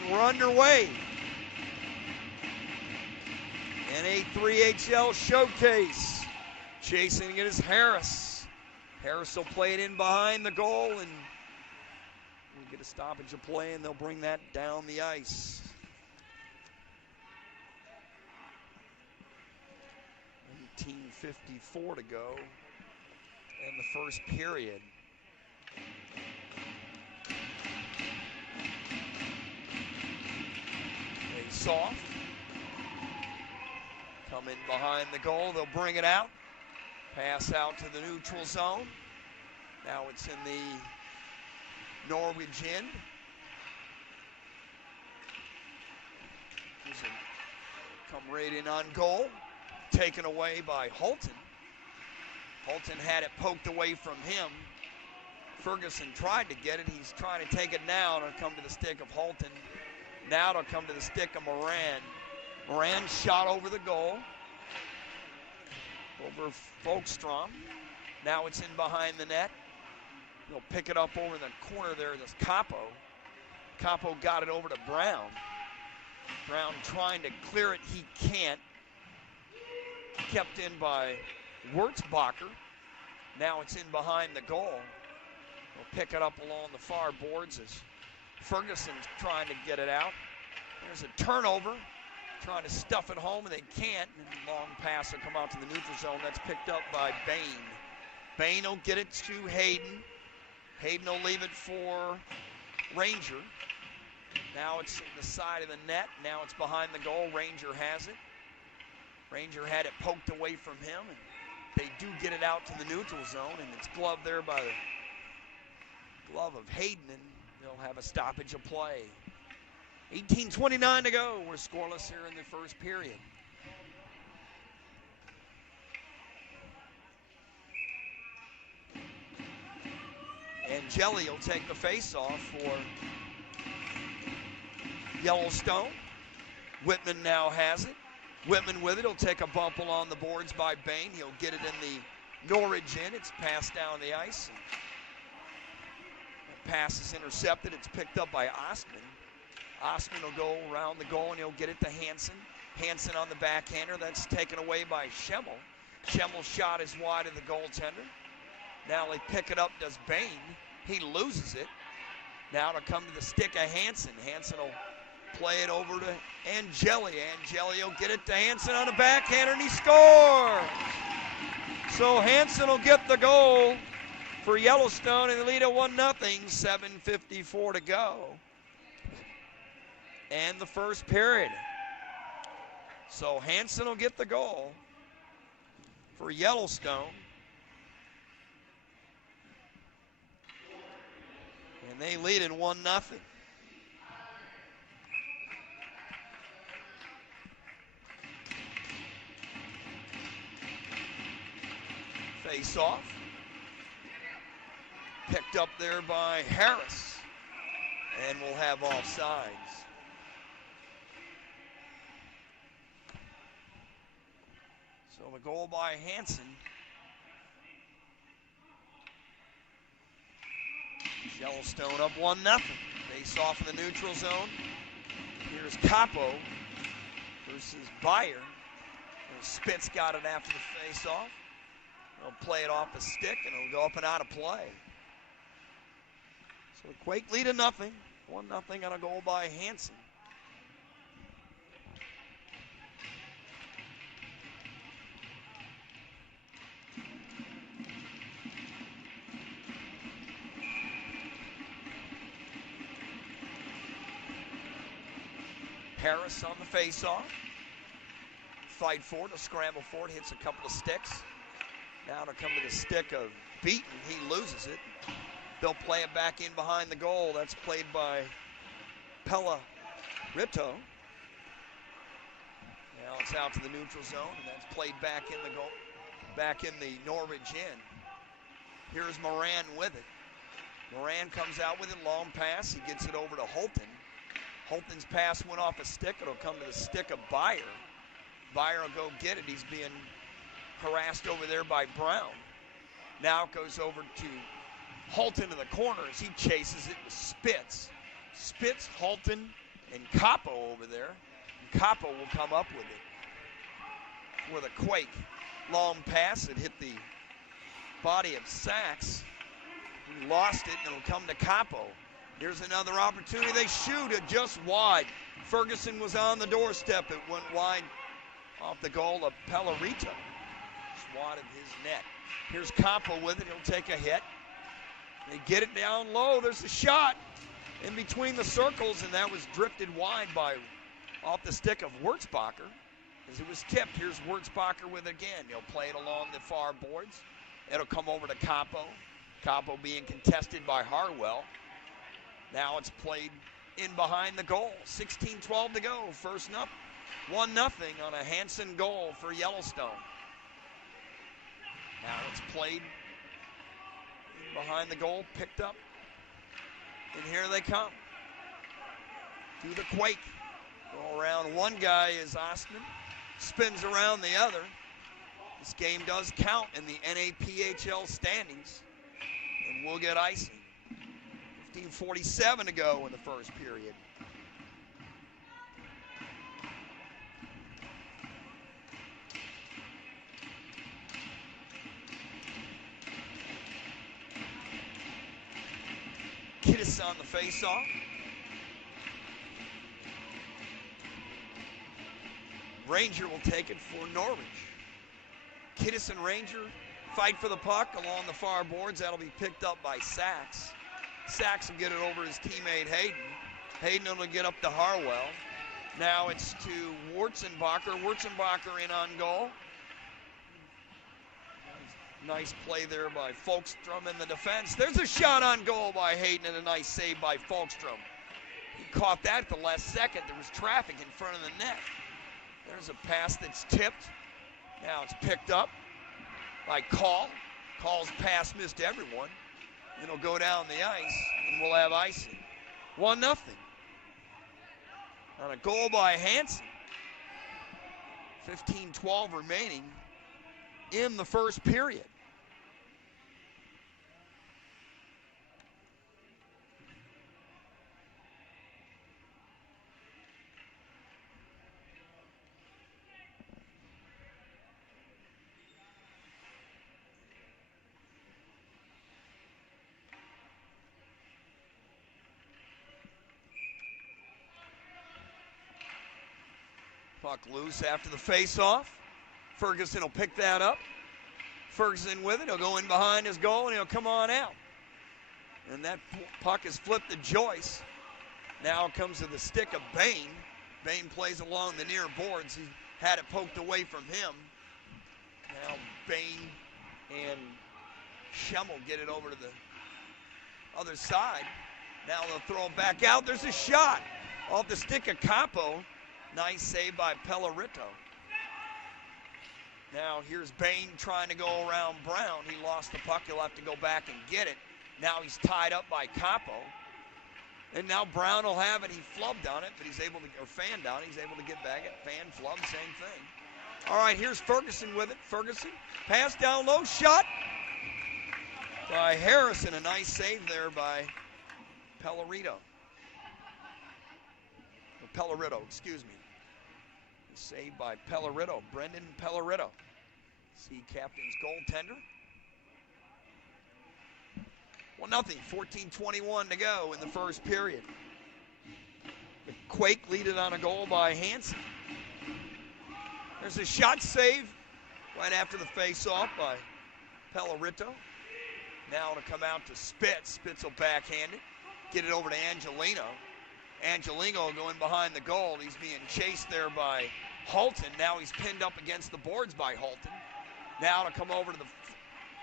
And we're underway in a 3HL showcase. Chasing it is Harris. Harris will play it in behind the goal, and we'll get a stoppage of play, and they'll bring that down the ice. 18:54 to go in the first period. Soft. Come in behind the goal, they'll bring it out. Pass out to the neutral zone. Now it's in the Norwich end. Come right in on goal. Taken away by Holton. Holton had it poked away from him. Ferguson tried to get it. He's trying to take it now. It'll come to the stick of Holton. Now it'll come to the stick of Moran. Moran shot over the goal. Over Folkstrom. Now it's in behind the net. They'll pick it up over the corner there. There's Capo. Capo got it over to Brown. Brown trying to clear it. He can't. Kept in by Wurzbacher. Now it's in behind the goal. They'll pick it up along the far boards as Ferguson's trying to get it out. There's a turnover, trying to stuff it home, and they can't. And long pass will come out to the neutral zone. That's picked up by Bain. Bain will get it to Hayden. Hayden will leave it for Ranger. Now it's in the side of the net. Now it's behind the goal. Ranger has it. Ranger had it poked away from him, and they do get it out to the neutral zone, and it's gloved there by the glove of Hayden, and they'll have a stoppage of play. 18:29 to go. We're scoreless here in the first period. And Jelly will take the face-off for Yellowstone. Whitman now has it. Whitman with it. He'll take a bump along the boards by Bain. He'll get it in the Norwich end. It's passed down the ice. Pass is intercepted. It's picked up by Ostman. Ostman will go around the goal, and he'll get it to Hansen. Hansen on the backhander. That's taken away by Schemmel. Schemmel's shot is wide of the goaltender. Now they pick it up, does Bain. He loses it. Now to come to the stick of Hansen. Hansen will play it over to Angeli. Angeli will get it to Hansen on the backhander, and he scores! So Hansen will get the goal for Yellowstone, and they lead at 1-0, 7:54 to go. And the first period. So Hansen will get the goal for Yellowstone. And they lead in 1-0. Face off. Picked up there by Harris. And we'll have offsides. So the goal by Hansen. Yellowstone up 1-0. Face off in the neutral zone. Here's Capo versus Beyer. Spitz got it after the face off. They'll play it off the stick, and it'll go up and out of play. So the Quake lead 1-0 on a goal by Hansen. Harris on the face-off. Fight for it, a scramble for it, hits a couple of sticks. Now to come to the stick of Beaton, he loses it. They'll play it back in behind the goal. That's played by Pella Rito. Now it's out to the neutral zone, and that's played back in the goal, back in the Norwich end. Here's Moran with it. Moran comes out with it, long pass. He gets it over to Holton. Holton's pass went off a stick. It'll come to the stick of Beyer. Beyer will go get it. He's being harassed over there by Brown. Now it goes over to Holton in the corner as he chases it with Spitz. Spitz, Holton, and Capo over there. And Capo will come up with it. With a Quake long pass that hit the body of Sachs. He lost it, and it'll come to Capo. Here's another opportunity. They shoot it just wide. Ferguson was on the doorstep. It went wide off the goal of Pellerito. Swatted his net. Here's Capo with it. He'll take a hit. They get it down low. There's a shot in between the circles, and that was drifted wide off the stick of Wurzbacher as it was tipped. Here's Wurzbacher with it again. He'll play it along the far boards. It'll come over to Capo. Capo being contested by Harwell. Now it's played in behind the goal. 16-12 to go. First up, 1-0 on a Hansen goal for Yellowstone. Now it's played behind the goal, picked up, and here they come. To the Quake. Go around one guy is Ostman, spins around the other. This game does count in the NAPHL standings, and we'll get icing. 15:47 to go in the first period. Kiddis on the face-off. Ranger will take it for Norwich. Kiddis and Ranger fight for the puck along the far boards. That'll be picked up by Sachs. Sachs will get it over his teammate Hayden. Hayden will get up to Harwell. Now it's to Wurzbacher. Wurzbacher in on goal. Nice play there by Folkstrom in the defense. There's a shot on goal by Hayden and a nice save by Folkstrom. He caught that at the last second. There was traffic in front of the net. There's a pass that's tipped. Now it's picked up by Call. Call's pass missed everyone. It'll go down the ice, and we'll have icing. 1-0 on a goal by Hansen. 15-12 remaining in the first period. Puck loose after the face-off. Ferguson will pick that up. Ferguson with it. He'll go in behind his goal, and he'll come on out. And that puck is flipped to Joyce. Now it comes to the stick of Bain. Bain plays along the near boards. He had it poked away from him. Now Bain and Schemmel get it over to the other side. Now they'll throw it back out. There's a shot off the stick of Capo. Nice save by Pellerito. Now here's Bain trying to go around Brown. He lost the puck. He'll have to go back and get it. Now he's tied up by Capo. And now Brown will have it. He flubbed on it, but he's able to, or fanned on it. He's able to get back it. Fan, flub, same thing. All right, here's Ferguson with it. Ferguson, pass down low, shot by Harrison. A nice save there by Pellerito. Pellerito, excuse me. Saved by Pellerito, Brendan Pellerito. Sea Captain's goaltender. 1-0, 14:21 to go in the first period. The Quake lead it on a goal by Hansen. There's a shot save right after the face-off by Pellerito. Now to come out to Spitz. Spitz will backhand it. Get it over to Angelino. Angelino will go in behind the goal. He's being chased there by Halton. Now he's pinned up against the boards by Halton. Now to come over to the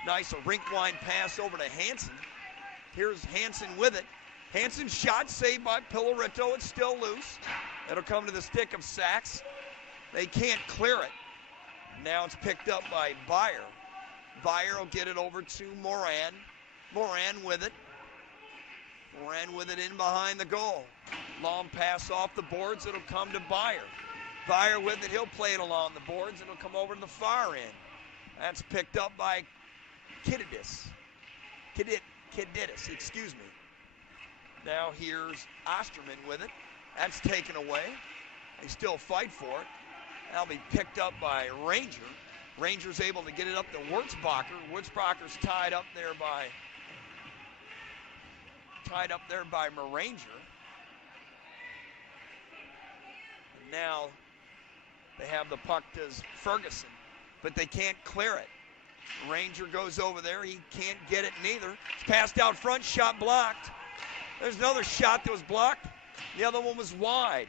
nice rink-wide pass over to Hansen. Here's Hansen with it. Hansen's shot saved by Pellerito. It's still loose. It'll come to the stick of Sachs. They can't clear it. Now it's picked up by Beyer. Beyer will get it over to Moran. Moran with it. Moran with it in behind the goal. Long pass off the boards. It'll come to Beyer. Beyer with it. He'll play it along the boards. It'll come over to the far end. That's picked up by Kiddis, excuse me. Now here's Osterman with it. That's taken away. They still fight for it. That'll be picked up by Ranger. Ranger's able to get it up to Wurzbacher. Wurzbacher's tied up there by Maranger. And now they have the puck to Ferguson, but they can't clear it. Ranger goes over there. He can't get it neither. It's passed out front, shot blocked. There's another shot that was blocked. The other one was wide,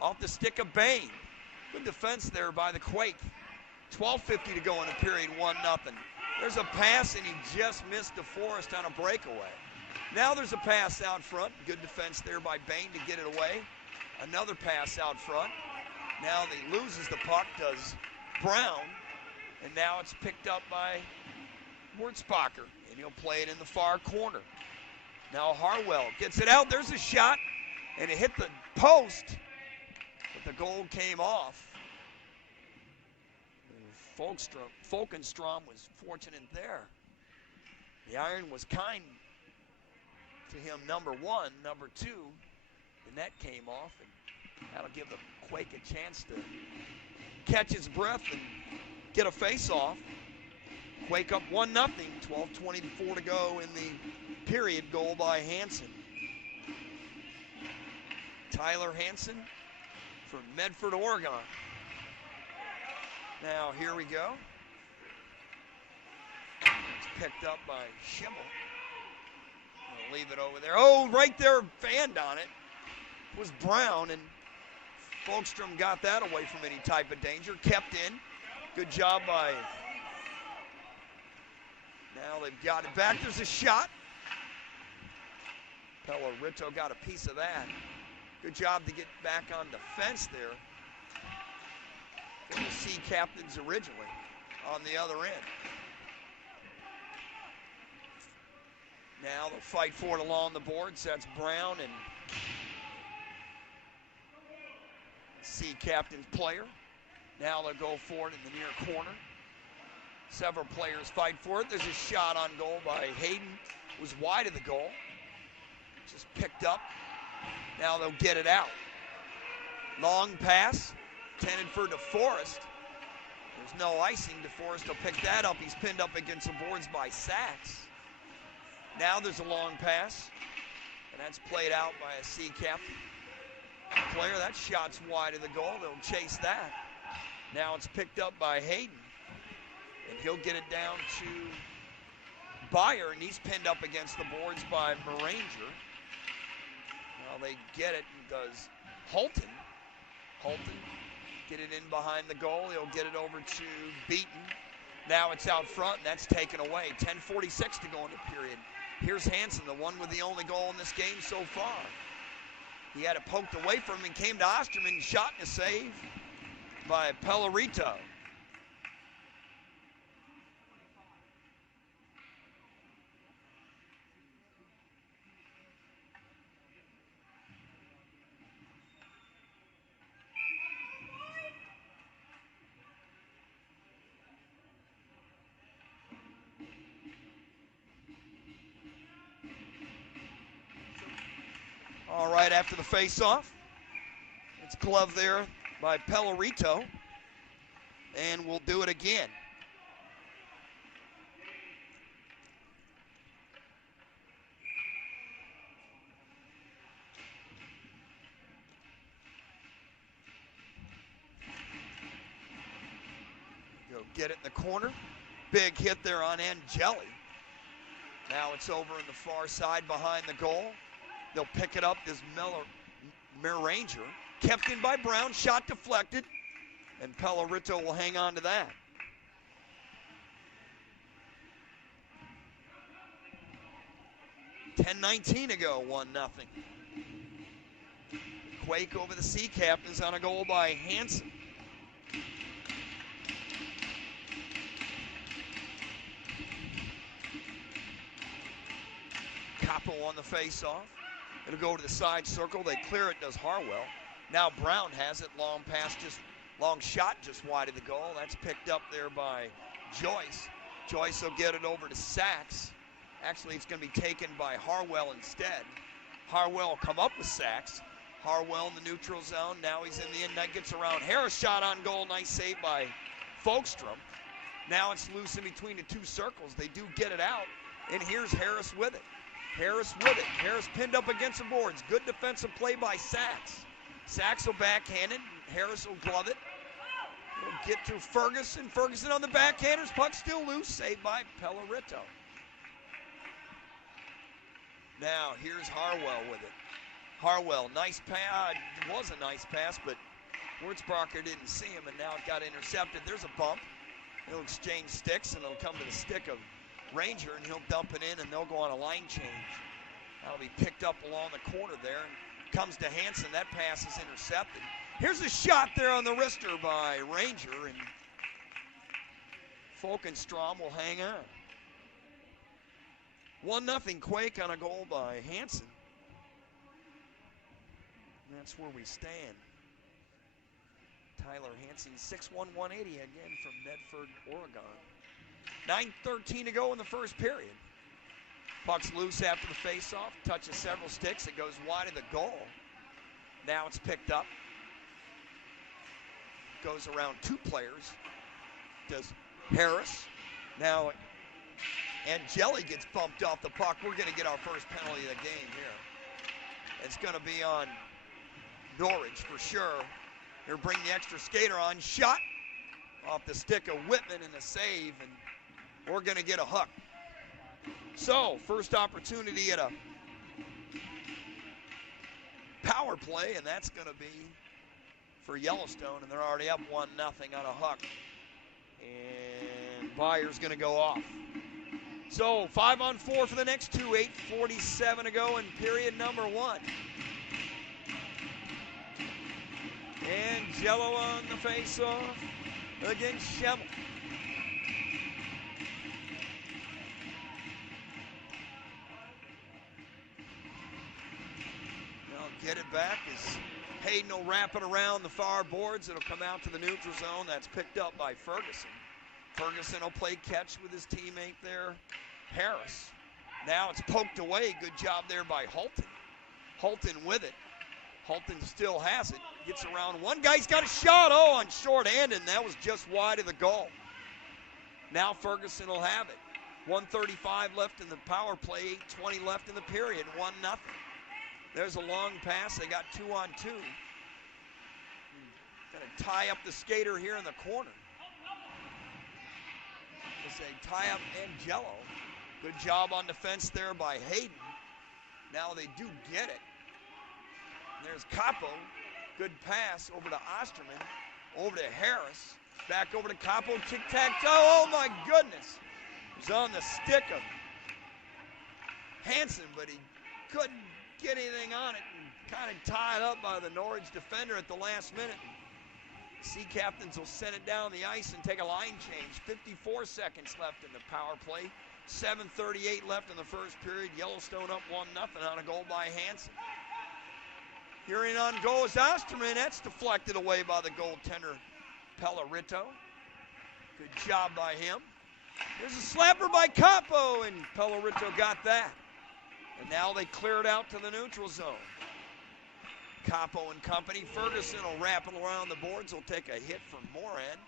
off the stick of Bain. Good defense there by the Quake. 12:50 to go in the period, 1-0. There's a pass, and he just missed DeForest on a breakaway. Now there's a pass out front. Good defense there by Bain to get it away. Another pass out front. Now he loses the puck, does Brown, and now it's picked up by Wurzbacher, and he'll play it in the far corner. Now Harwell gets it out. There's a shot, and it hit the post, but the goal came off. Folkenstrom was fortunate there. The iron was kind to him, number one. Number two, the net came off, and that'll give the Quake a chance to catch his breath and get a face-off. Quake up 1-0, 12:24 to go in the period. Goal by Hansen. Tyler Hansen from Medford, Oregon. Now here we go. It's picked up by Schimmel. We'll leave it over there. Oh, right there, fanned on it. It was Brown, and Folkstrom got that away from any type of danger. Kept in. Good job by. Now they've got it back. There's a shot. Pellerito got a piece of that. Good job to get back on defense there. For the Sea Captains originally on the other end. Now they'll fight for it along the boards. That's Brown and Sea Captains player. Now they'll go for it in the near corner. Several players fight for it. There's a shot on goal by Hayden. It was wide of the goal. Just picked up. Now they'll get it out. Long pass. Intended for DeForest. There's no icing. DeForest will pick that up. He's pinned up against the boards by Sachs. Now there's a long pass, and that's played out by a Sea Captain player. That shot's wide of the goal. They'll chase that. Now it's picked up by Hayden, and he'll get it down to Byer, and he's pinned up against the boards by Maranger. Now they get it, and does Holton. Holton get it in behind the goal. He'll get it over to Beaton. Now it's out front, and that's taken away. 10:46 to go in the period. Here's Hansen, the one with the only goal in this game so far. He had it poked away from him and came to Osterman, shot and a save by Pellerito. All right, after the face-off, it's gloved there by Pellerito, and we'll do it again. Go get it in the corner. Big hit there on Angeli. Now it's over in the far side behind the goal. They'll pick it up as Maranger. Kept in by Brown, shot deflected, and Pellerito will hang on to that. $10:19 to go, 1-0. Quake over the Sea Captains on a goal by Hansen. Capo on the face-off. It'll go to the side circle. They clear it, does Harwell. Now Brown has it. Long pass, long shot just wide of the goal. That's picked up there by Joyce. Joyce will get it over to Sachs. Actually, it's going to be taken by Harwell instead. Harwell will come up with Sachs. Harwell in the neutral zone. Now he's in the in-net, gets around. Harris shot on goal. Nice save by Folkstrom. Now it's loose in between the two circles. They do get it out. And here's Harris with it. Harris with it. Harris pinned up against the boards. Good defensive play by Sachs. Sachs will backhand it. Harris will glove it. He'll get to Ferguson. Ferguson on the backhanders. Puck still loose. Saved by Pellerito. Now here's Harwell with it. Harwell, nice pass. It was a nice pass, but Wurzbacher didn't see him, and now it got intercepted. There's a bump. He'll exchange sticks, and it'll come to the stick of Ranger, and he'll dump it in, and they'll go on a line change. That'll be picked up along the corner there, and comes to Hansen. That pass is intercepted. Here's a shot there on the wrister by Ranger, and Folkenstrom will hang on. 1-0 Quake on a goal by Hansen. And that's where we stand. Tyler Hansen, 6'1", 180 again from Medford, Oregon. 9:13 to go in the first period. Puck's loose after the faceoff, touches several sticks, it goes wide of the goal. Now it's picked up. Goes around two players. Does Harris. Now Angeli gets bumped off the puck. We're going to get our first penalty of the game here. It's going to be on Norwich for sure. They'll bring the extra skater on. Shot off the stick of Whitman and a save, and we're going to get a hook. So, first opportunity at a power play, and that's going to be for Yellowstone, and they're already up 1-0 on a hook. And Byer's going to go off. So 5-on-4 for the next two, 8:47 to go in period number 1. And Jello on the face-off against Schemmel. Now get it back as Hayden will wrap it around the far boards. It'll come out to the neutral zone. That's picked up by Ferguson. Ferguson will play catch with his teammate there, Harris. Now it's poked away. Good job there by Holton. Holton with it. Holton still has it. Gets around one guy's got a shot. Oh, on shorthand, and that was just wide of the goal. Now Ferguson will have it. 1:35 left in the power play, 8:20 left in the period, 1-0. There's a long pass. They got 2-on-2. Gonna tie up the skater here in the corner. They tie up Angelo. Good job on defense there by Hayden. Now they do get it. There's Capo. Good pass over to Osterman. Over to Harris. Back over to Capo. Tic-tac-toe. Oh, my goodness. It was on the stick of Hansen, but he couldn't get anything on it. And kind of tied up by the Norwich defender at the last minute. Sea Captains will send it down the ice and take a line change. 54 seconds left in the power play. 7:38 left in the first period. Yellowstone up 1-0 on a goal by Hansen. Here in on goal is Osterman. That's deflected away by the goaltender, Pellerito. Good job by him. There's a slapper by Capo, and Pellerito got that. And now they clear it out to the neutral zone. Capo and company. Ferguson will wrap it around the boards. He'll take a hit from Moran.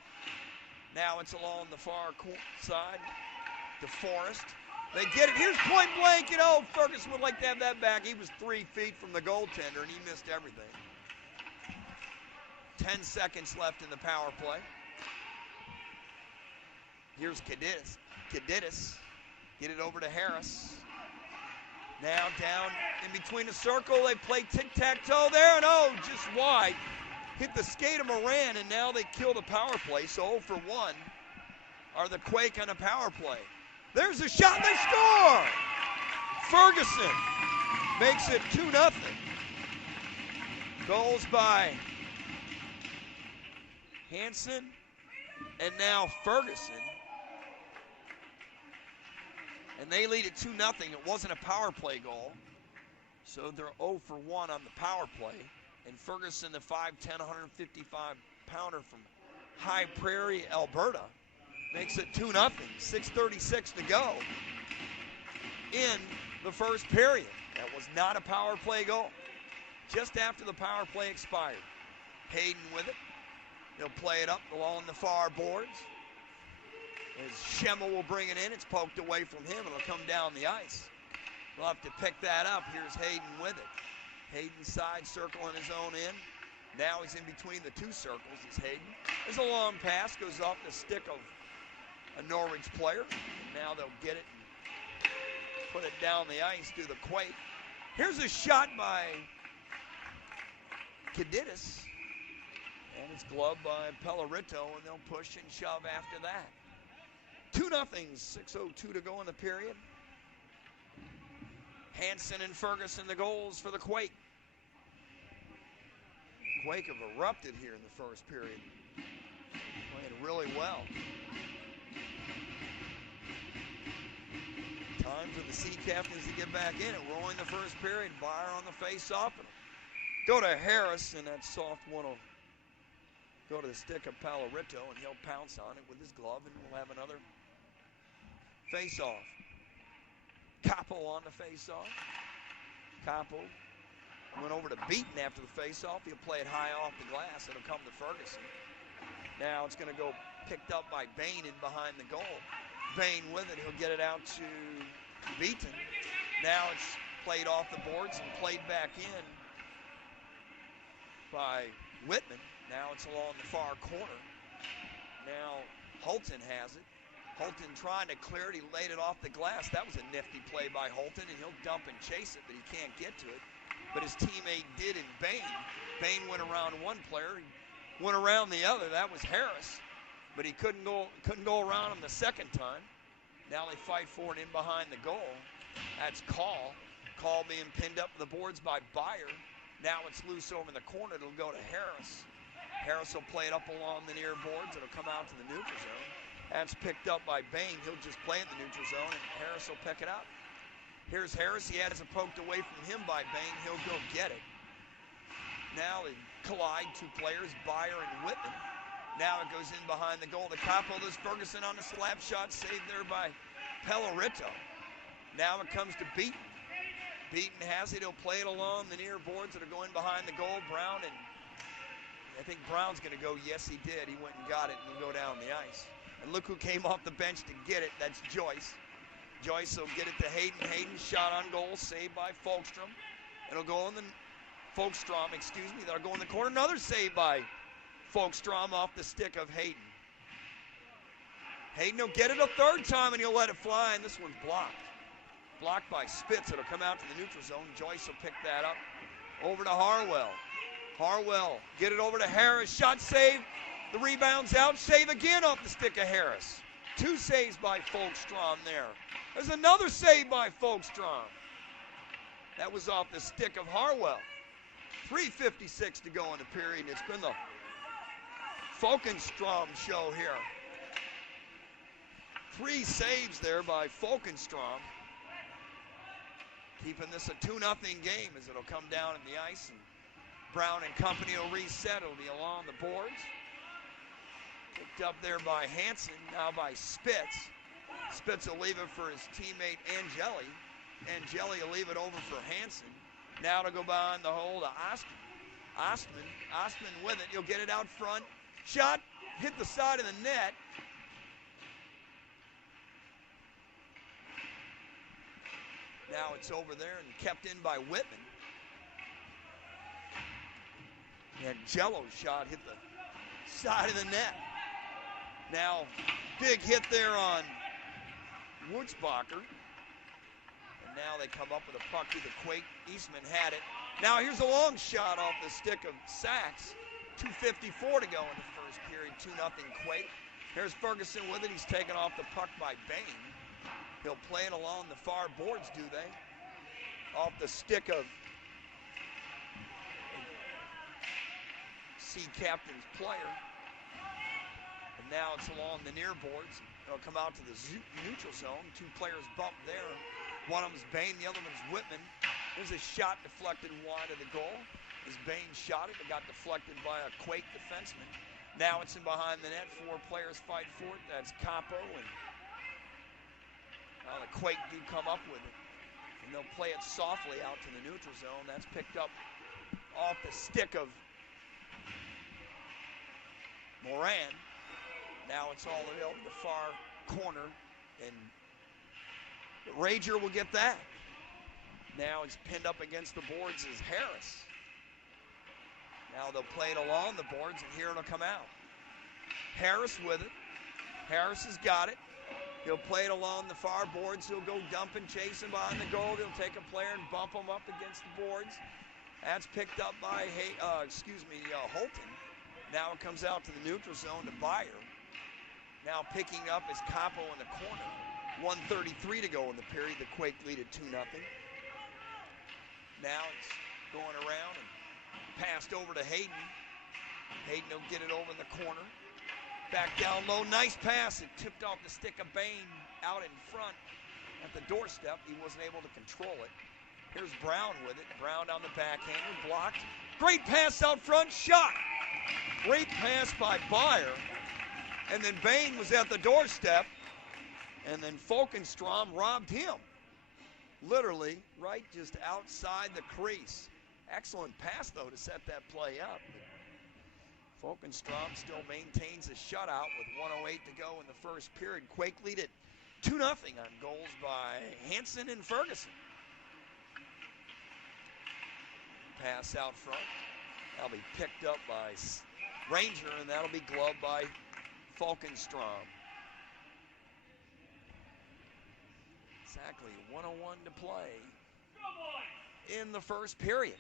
Now it's along the far side to Forrest. They get it. Here's point blank. You know, Ferguson would like to have that back. He was 3 feet from the goaltender, and he missed everything. 10 seconds left in the power play. Here's Kadidis. Get it over to Harris. Now down in between the circle. They play tic-tac-toe there, and oh, just wide. Hit the skate of Moran, and now they kill the power play. So 0 for 1 are the Quake on a power play. There's a shot, they score! Ferguson makes it 2-0. Goals by Hansen, and now Ferguson. And they lead it 2-0. It wasn't a power play goal. So they're 0 for 1 on the power play. And Ferguson, the 5'10", 155-pounder from High Prairie, Alberta, makes it 2-0. 6:36 to go in the first period. That was not a power play goal. just after the power play expired. Hayden with it. He'll play it up along the far boards. As Schemmel will bring it in, it's poked away from him. It'll come down the ice. We'll have to pick that up. Here's Hayden with it. Hayden side circling his own end. Now he's in between the two circles is Hayden. There's a long pass, goes off the stick of a Norwich player. Now they'll get it and put it down the ice through the Quake. Here's a shot by Kadidis. And it's gloved by Pellerito, and they'll push and shove after that. 2-0, 6:02 to go in the period. Hansen and Ferguson the goals for the Quake. The Quake have erupted here in the first period. Playing really well. Time for the Sea Captains to get back in it. We're only in the first period. Byer on the face-off. Go to Harris, and that soft one will go to the stick of Pellerito, and he'll pounce on it with his glove, and we'll have another face-off. Capo on the face-off. Capo went over to Beaton after the face-off. He'll play it high off the glass. It'll come to Ferguson. Now it's going to go picked up by Bain in behind the goal. Bain with it. He'll get it out to Beaton. Now it's played off the boards and played back in by Whitman. Now it's along the far corner. Now Holton has it. Holton trying to clear it. He laid it off the glass. That was a nifty play by Holton, and he'll dump and chase it, but he can't get to it. But his teammate did in Bain. Bain went around one player. He went around the other. That was Harris, but he couldn't go around him the second time. Now they fight for it in behind the goal. That's Call. Call being pinned up the boards by Byer. Now it's loose over in the corner. It'll go to Harris. Harris will play it up along the near boards. It'll come out to the neutral zone. That's picked up by Bain. He'll just play in the neutral zone, and Harris will pick it up. Here's Harris. He had it poked away from him by Bain. He'll go get it. Now they collide, two players, Byer and Whitman. Now it goes in behind the goal. The Capo, there's Ferguson on the slap shot, saved there by Pellerito. Now it comes to Beaton. Beaton has it. He'll play it along the near boards that are going behind the goal. Brown, and I think Brown's going to go. Yes, he did. He went and got it, and he'll go down the ice. And look who came off the bench to get it. That's Joyce. Joyce will get it to Hayden. Hayden shot on goal, saved by Folkstrom. It'll go in the Folkstrom, excuse me. That'll go in the corner. Another save by Folkstrom off the stick of Hayden. Hayden will get it a third time, and he'll let it fly, and this one's blocked. Blocked by Spitz. It'll come out to the neutral zone. Joyce will pick that up. Over to Harwell. Harwell, get it over to Harris. Shot save. The rebound's out. Save again off the stick of Harris. Two saves by Folkstrom there. There's another save by Folkstrom. That was off the stick of Harwell. 3:56 to go in the period. It's been the Folkenstrom show here. 3 saves there by Folkenstrom. Keeping this a 2-0 game as it'll come down in the ice. And Brown and company will reset. It'll be along the boards. Picked up there by Hansen, now by Spitz. Spitz will leave it for his teammate Angeli. Angeli will leave it over for Hansen. Now to go behind the hole to Ostman. Ostman with it. He'll get it out front. Shot hit the side of the net. Now it's over there and kept in by Whitman. And Jello's shot hit the side of the net. Now, big hit there on Wurzbacher. And now they come up with a puck through the Quake. Eastman had it. Now here's a long shot off the stick of Sachs. 2:54 to go in the first period. 2-0 Quake. Here's Ferguson with it. He's taken off the puck by Bain. He'll play it along the far boards, do they? Off the stick of Sea Captain's player. And now it's along the near boards. It'll come out to the neutral zone. 2 players bump there. One of them's Bain, the other one's Whitman. There's a shot deflected wide of the goal. As Bain shot it, it got deflected by a Quake defenseman. Now it's in behind the net. 4 players fight for it. That's Capo, and the Quake do come up with it. And they'll play it softly out to the neutral zone. That's picked up off the stick of Moran. Now it's all the way over to the far corner, and Ranger will get that. Now it's pinned up against the boards is Harris. Now they'll play it along the boards, and here it'll come out. Harris with it. Harris has got it. He'll play it along the far boards. He'll go dumping, chasing behind the goal. He'll take a player and bump him up against the boards. That's picked up by Holton. Now it comes out to the neutral zone to Byer. Now picking up is Capo in the corner. 1:33 to go in the period. The Quake lead at 2-0. Now it's going around and passed over to Hayden. Hayden will get it over in the corner. Back down low, nice pass. It tipped off the stick of Bain out in front at the doorstep. He wasn't able to control it. Here's Brown with it. Brown on the backhander, blocked. Great pass out front, shot. Great pass by Byer. And then Bain was at the doorstep. And then Falkenstrom robbed him. Literally right just outside the crease. Excellent pass, though, to set that play up. Falkenstrom still maintains a shutout with 1:08 to go in the first period. Quake lead at 2-0 on goals by Hansen and Ferguson. Pass out front. That'll be picked up by Ranger, and that'll be gloved by Falkenstrom. Exactly 1:01 to play in the first period.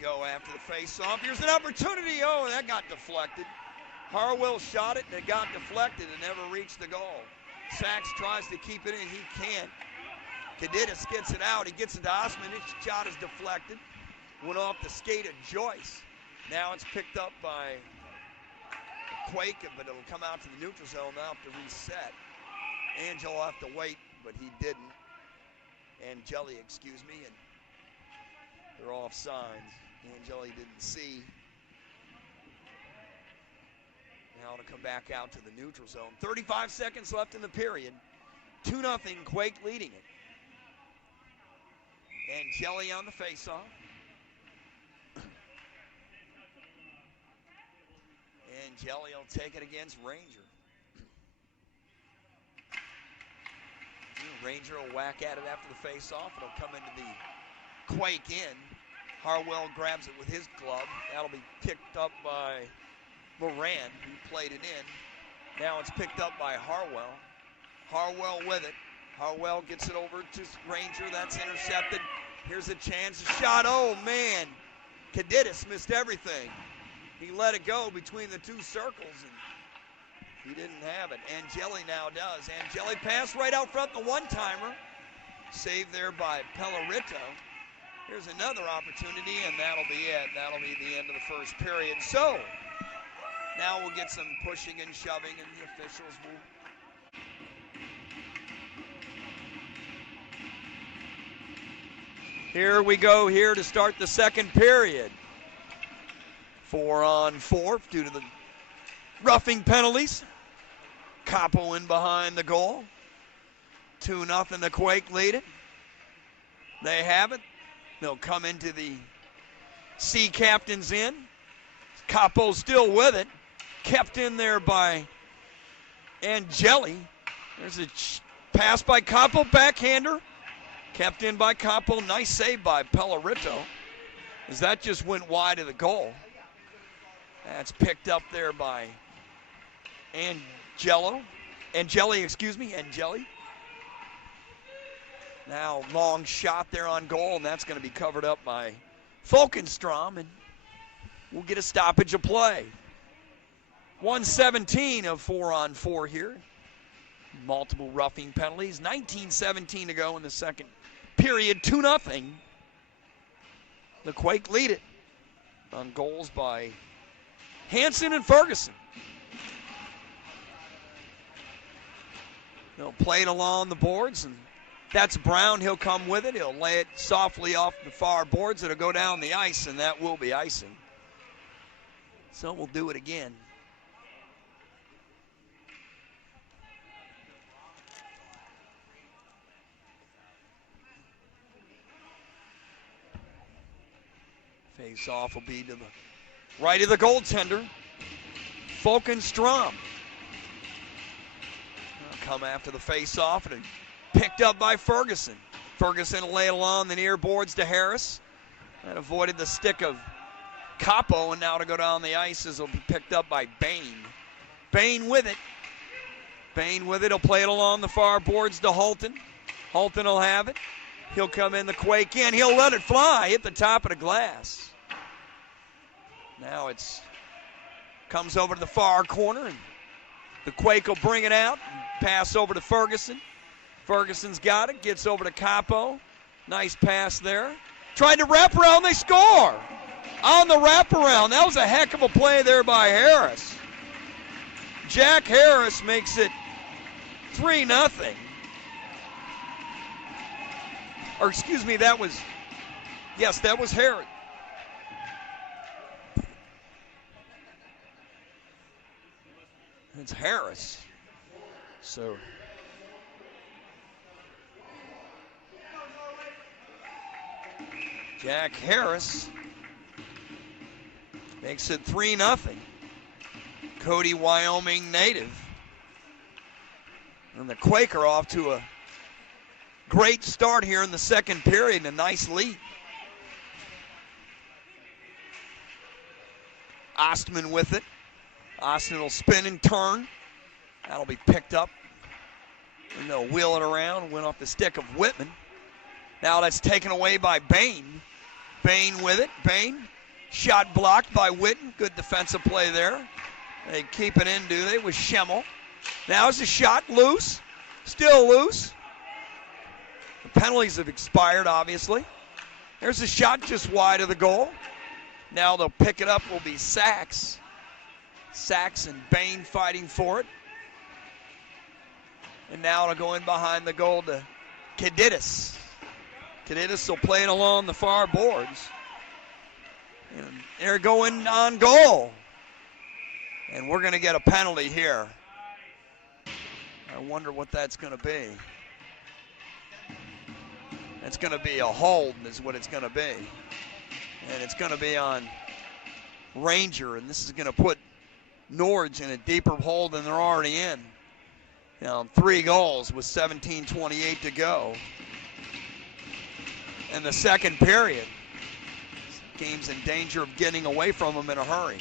Go after the face-off. Here's an opportunity. Oh, that got deflected. Harwell shot it, and it got deflected and never reached the goal. Sachs tries to keep it in. He can't. Kadidis gets it out. He gets it to Osman. His shot is deflected. Went off the skate of Joyce. Now it's picked up by Quake, but it'll come out to the neutral zone. They'll have to reset. Angelo will have to wait, but he didn't. Angeli, excuse me, and they're off signs. Angeli didn't see. Now to come back out to the neutral zone. 35 seconds left in the period. 2-0, Quake leading it. Angeli on the faceoff. Angeli will take it against Ranger. Ranger will whack at it after the faceoff. It'll come into the Quake end. Harwell grabs it with his glove. That'll be picked up by Moran, who played it in. Now it's picked up by Harwell. Harwell with it. Harwell gets it over to Ranger. That's intercepted. Here's a chance. A shot. Oh, man. Kadidis missed everything. He let it go between the two circles, and he didn't have it. Angeli now does. Angeli pass right out front, the one-timer. Saved there by Pellerito. Here's another opportunity, and that'll be it. That'll be the end of the first period. So, now we'll get some pushing and shoving, and the officials will here we go here to start the second period. 4-on-4 due to the roughing penalties. Capo in behind the goal. 2-0 the Quake lead it. They have it. They'll come into the Sea Captain's in. Capo still with it. Kept in there by Angeli. There's a pass by Capo, backhander. Kept in by Capo. Nice save by Pellerito, as that just went wide of the goal. That's picked up there by Angeli. Now long shot there on goal, and that's going to be covered up by Falkenstrom, and we'll get a stoppage of play. 1:17 of 4-on-4 here. Multiple roughing penalties. 19:17 to go in the second period. 2-0. The Quake lead it on goals by Hansen and Ferguson. They'll play it along the boards, and that's Brown. He'll come with it. He'll lay it softly off the far boards. It'll go down the ice, and that will be icing. So we'll do it again. Face-off will be to the right of the goaltender, Falkenstrom. Come after the face-off and picked up by Ferguson. Ferguson will lay it along the near boards to Harris. And avoided the stick of Capo, and now to go down the ice as will be picked up by Bain. Bain with it. Bain with it. He'll play it along the far boards to Halton. Halton will have it. He'll come in the Quake in. He'll let it fly, hit the top of the glass. Now it's comes over to the far corner, and the Quake will bring it out. Pass over to Ferguson. Ferguson's got it. Gets over to Capo. Nice pass there. Trying to wrap around, they score on the wraparound. That was a heck of a play there by Harris. Jack Harris makes it 3-0. Or excuse me, that was Harris. It's Harris. So Jack Harris makes it 3-0. Cody, Wyoming native. And the Quake are off to a great start here in the second period, and a nice lead. Ostman with it. Ostman will spin and turn. That'll be picked up. And they'll wheel it around. Went off the stick of Whitman. Now that's taken away by Bain. Bain with it. Bain. Shot blocked by Whitten. Good defensive play there. They keep it in, do they, with Schemmel. Now it's a shot loose. Still loose. The penalties have expired, obviously. There's a shot just wide of the goal. Now they'll pick it up, will be Sachs. Sachs and Bain fighting for it. And now it'll go in behind the goal to Kadidis. Kadidis will play it along the far boards. And they're going on goal. And we're going to get a penalty here. I wonder what that's going to be. It's going to be a hold is what it's going to be. And it's going to be on Ranger, and this is going to put Norge in a deeper hole than they're already in. Now, 3 goals with 17:28 to go. In the second period, game's in danger of getting away from them in a hurry.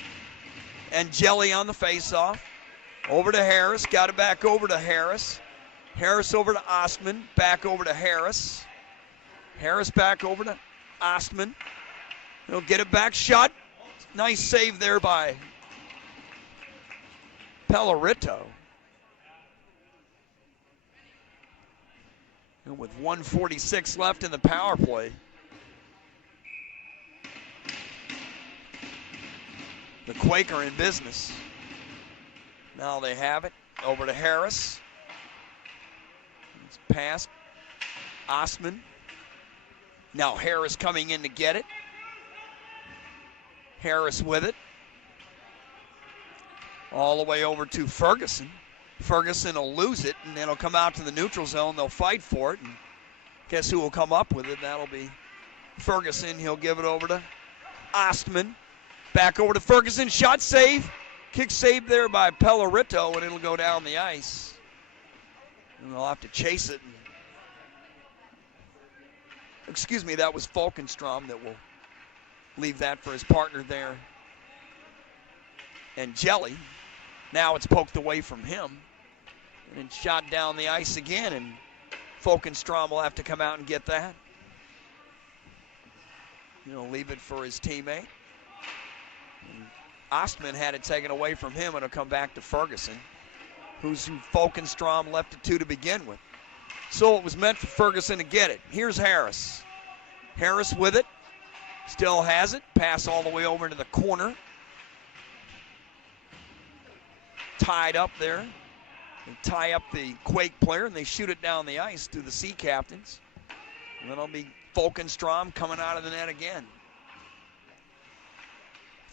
And Jelly on the faceoff. Over to Harris, got it back over to Harris. Harris over to Ostman, back over to Harris. Harris back over to Ostman. He'll get it back, shot. Nice save there by Pellerito. And with 1:46 left in the power play, the Quake are in business. Now they have it. Over to Harris. It's past Ostman. Now Harris coming in to get it. Harris with it. All the way over to Ferguson. Ferguson will lose it, and then it'll come out to the neutral zone. They'll fight for it, and guess who will come up with it? That'll be Ferguson. He'll give it over to Ostman. Back over to Ferguson. Shot save. Kick save there by Pellerito, and it'll go down the ice. And they'll have to chase it. Excuse me, that was Falkenstrom that will leave that for his partner there. And Jelly. Now it's poked away from him. And shot down the ice again, and Falkenstrom will have to come out and get that. He'll leave it for his teammate. And Ostman had it taken away from him, and it'll come back to Ferguson, who Falkenstrom left it to begin with. So it was meant for Ferguson to get it. Here's Harris. Harris with it. Still has it. Pass all the way over to the corner. Tied up there. They tie up the Quake player, and they shoot it down the ice to the Sea Captains. And then it'll be Falkenstrom coming out of the net again.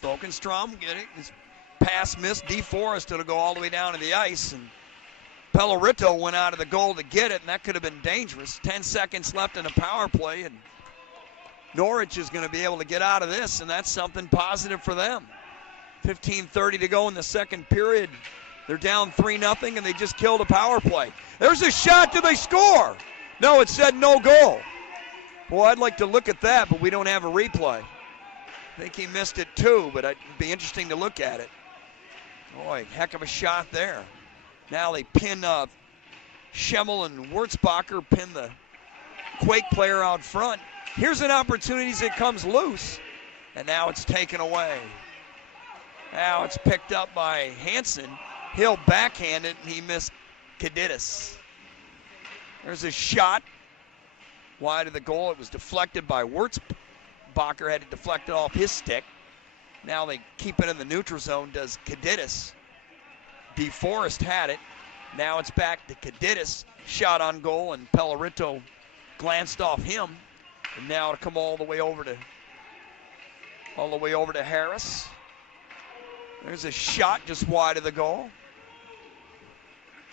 Falkenstrom get it. His pass missed. DeForest will go all the way down to the ice, and Pellerito went out of the goal to get it, and that could have been dangerous. 10 seconds left in the power play, and Norwich is going to be able to get out of this, and that's something positive for them. 15:30 to go in the second period. They're down 3-0, and they just killed a power play. There's a shot. Do they score? No, it said no goal. Boy, I'd like to look at that, but we don't have a replay. I think he missed it too, but it'd be interesting to look at it. Boy, heck of a shot there. Now they pin Schemmel and Wurzbacher, pin the Quake player out front. Here's an opportunity as it comes loose, and now it's taken away. Now it's picked up by Hansen. He'll backhand it, and he missed Kadidis. There's a shot wide of the goal. It was deflected by Wurzbacher, had it deflected off his stick. Now they keep it in the neutral zone, does Kadidis. DeForest had it. Now it's back to Kadidis. Shot on goal, and Pellerito glanced off him. And now to come all the way over to Harris. There's a shot just wide of the goal.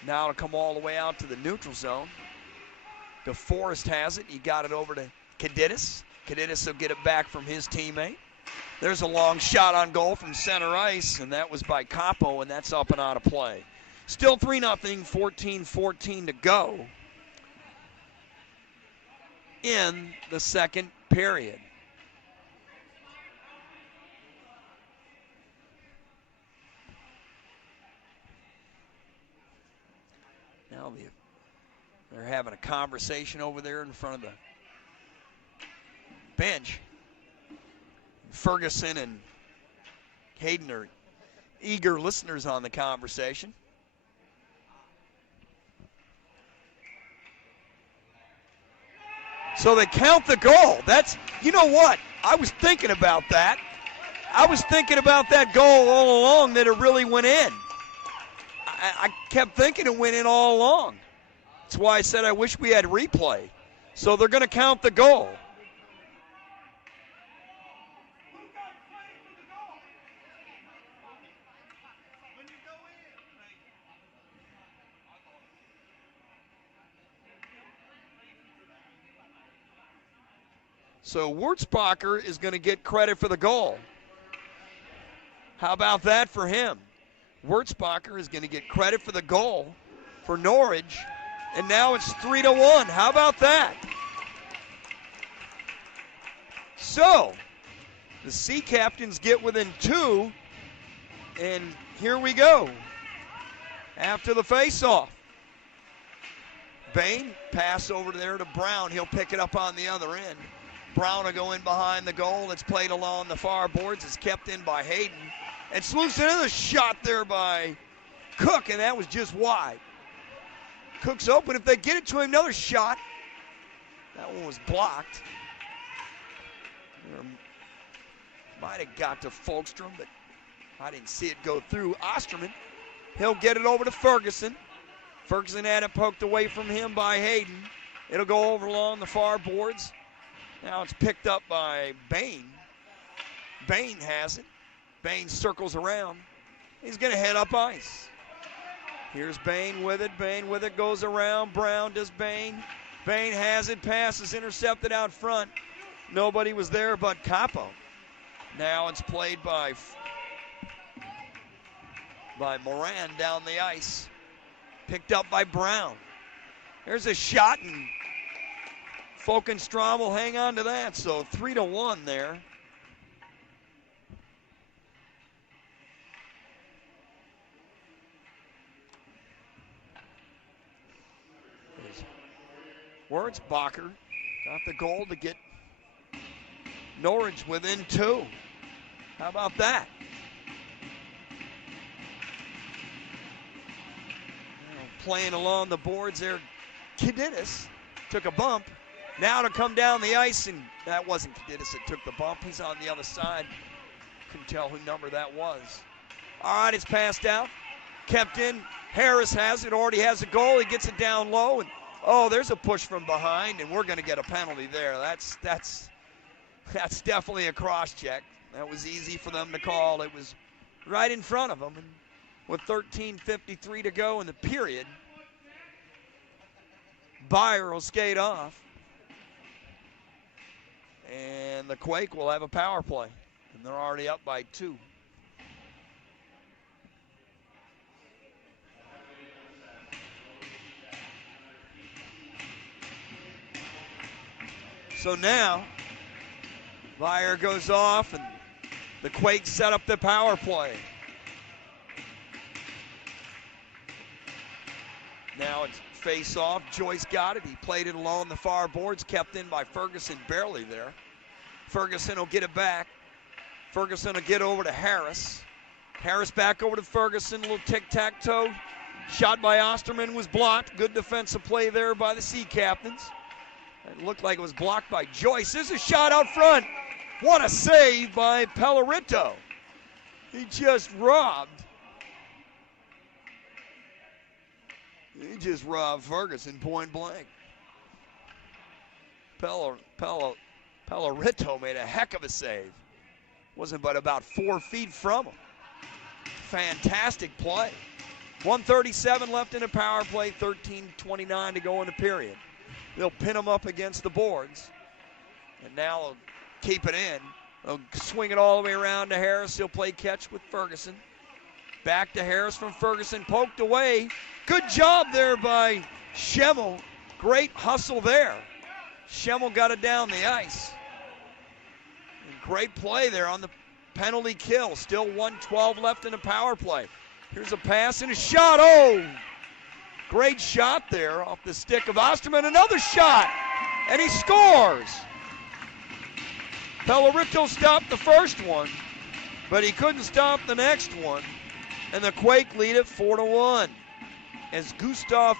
Now to come all the way out to the neutral zone. DeForest has it. He got it over to Kadidis. Kadidis will get it back from his teammate. There's a long shot on goal from center ice, and that was by Capo, and that's up and out of play. Still 3-0, 14-14 to go in the second period. Now they're having a conversation over there in front of the bench. Ferguson and Hayden are eager listeners on the conversation. So they count the goal. That's, you know what? I was thinking about that. I was thinking about that goal all along, that it really went in. I kept thinking it went in all along. That's why I said I wish we had replay. So they're going to count the goal. So Wurzbacher is going to get credit for the goal. How about that for him? Wurzbacher is going to get credit for the goal for Norwich, and now it's 3-1. How about that? So the Sea Captains get within 2, and here we go. After the face-off, Bain, pass over there to Brown. He'll pick it up on the other end. Brown will go in behind the goal. It's played along the far boards. It's kept in by Hayden. And Sluice, another shot there by Cook, and that was just wide. Cook's open. If they get it to him, another shot. That one was blocked. Might have got to Folkstrom, but I didn't see it go through. Osterman, he'll get it over to Ferguson. Ferguson had it poked away from him by Hayden. It'll go over along the far boards. Now it's picked up by Bain. Bain has it. Bain circles around. He's going to head up ice. Here's Bain with it. Bain with it, goes around. Brown does Bain. Bain has it. Pass is intercepted out front. Nobody was there but Capo. Now it's played by Moran down the ice. Picked up by Brown. There's a shot, and Folkenstrom will hang on to that. So 3-1 there. Wurzbacher got the goal to get Norwich within 2. How about that? Playing along the boards there, Kadidis took a bump. Now to come down the ice, and that wasn't Kadidis that took the bump. He's on the other side. Couldn't tell who number that was. All right, it's passed out. Kept in. Harris has it, already has a goal. He gets it down low, and oh, there's a push from behind, and we're going to get a penalty there. That's definitely a cross-check. That was easy for them to call. It was right in front of them. And with 13:53 to go in the period, Byer will skate off. And the Quake will have a power play. And they're already up by 2. So now, Meyer goes off, and the Quake set up the power play. Now it's face off. Joyce got it. He played it along the far boards, kept in by Ferguson, barely there. Ferguson will get it back. Ferguson will get over to Harris. Harris back over to Ferguson, a little tic-tac-toe. Shot by Osterman was blocked. Good defensive play there by the Sea Captains. It looked like it was blocked by Joyce. This is a shot out front. What a save by Pellerito. He just robbed. He just robbed Ferguson point blank. Pellerito made a heck of a save. Wasn't but about 4 feet from him. Fantastic play. 1:37 left in the power play, 13:29 to go in the period. They'll pin him up against the boards. And now they'll keep it in. They'll swing it all the way around to Harris. He'll play catch with Ferguson. Back to Harris from Ferguson, poked away. Good job there by Schemmel. Great hustle there. Schemmel got it down the ice. And great play there on the penalty kill. Still 1:12 left in the power play. Here's a pass and a shot. Oh! Great shot there off the stick of Osterman. Another shot, and he scores. Pellerito stopped the first one, but he couldn't stop the next one. And the Quake lead it 4-1 as Gustav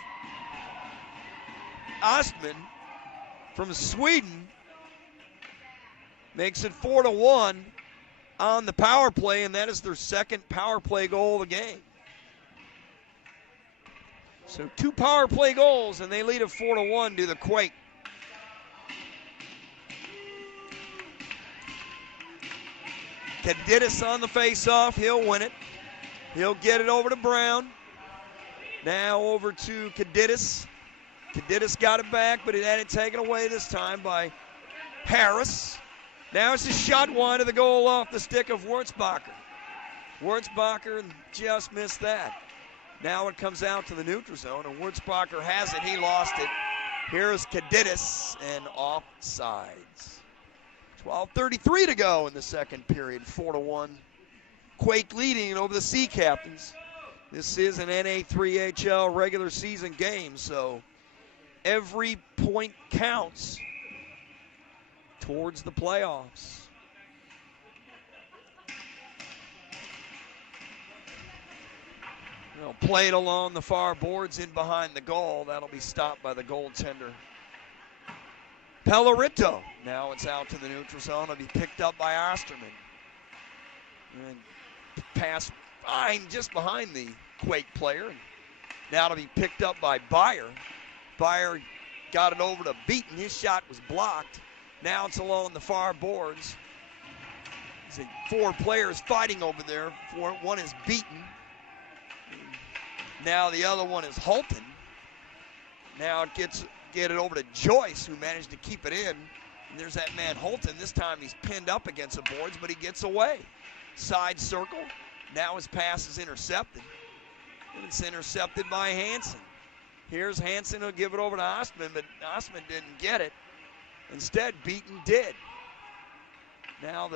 Ostman from Sweden makes it 4-1 on the power play, and that is their second power play goal of the game. So 2 power play goals, and they lead it 4-1 to the Quake. Kadidis on the face-off. He'll win it. He'll get it over to Brown. Now over to Kadidis. Kadidis got it back, but it had it taken away this time by Harris. Now it's a shot wide of the goal off the stick of Wurzbacher. Wurzbacher just missed that. Now it comes out to the neutral zone, and Wurzbacher has it. He lost it. Here's Kadidis, and offsides. 12:33 to go in the second period. 4-1. Quake leading over the Sea Captains. This is an NA3HL regular season game, so every point counts towards the playoffs. They'll play it along the far boards in behind the goal. That'll be stopped by the goaltender, Pellerito. Now it's out to the neutral zone. It'll be picked up by Osterman. And pass fine just behind the Quake player. And now it'll be picked up by Beyer. Beyer got it over to Beaton. His shot was blocked. Now it's along the far boards. There's 4 players fighting over there. One is Beaton. Now the other one is Holton. Now it get it over to Joyce, who managed to keep it in. And there's that man Holton. This time he's pinned up against the boards, but he gets away. Side circle. Now his pass is intercepted. And it's intercepted by Hansen. Here's Hansen who'll give it over to Ostman, but Ostman didn't get it. Instead, Beaton did. Now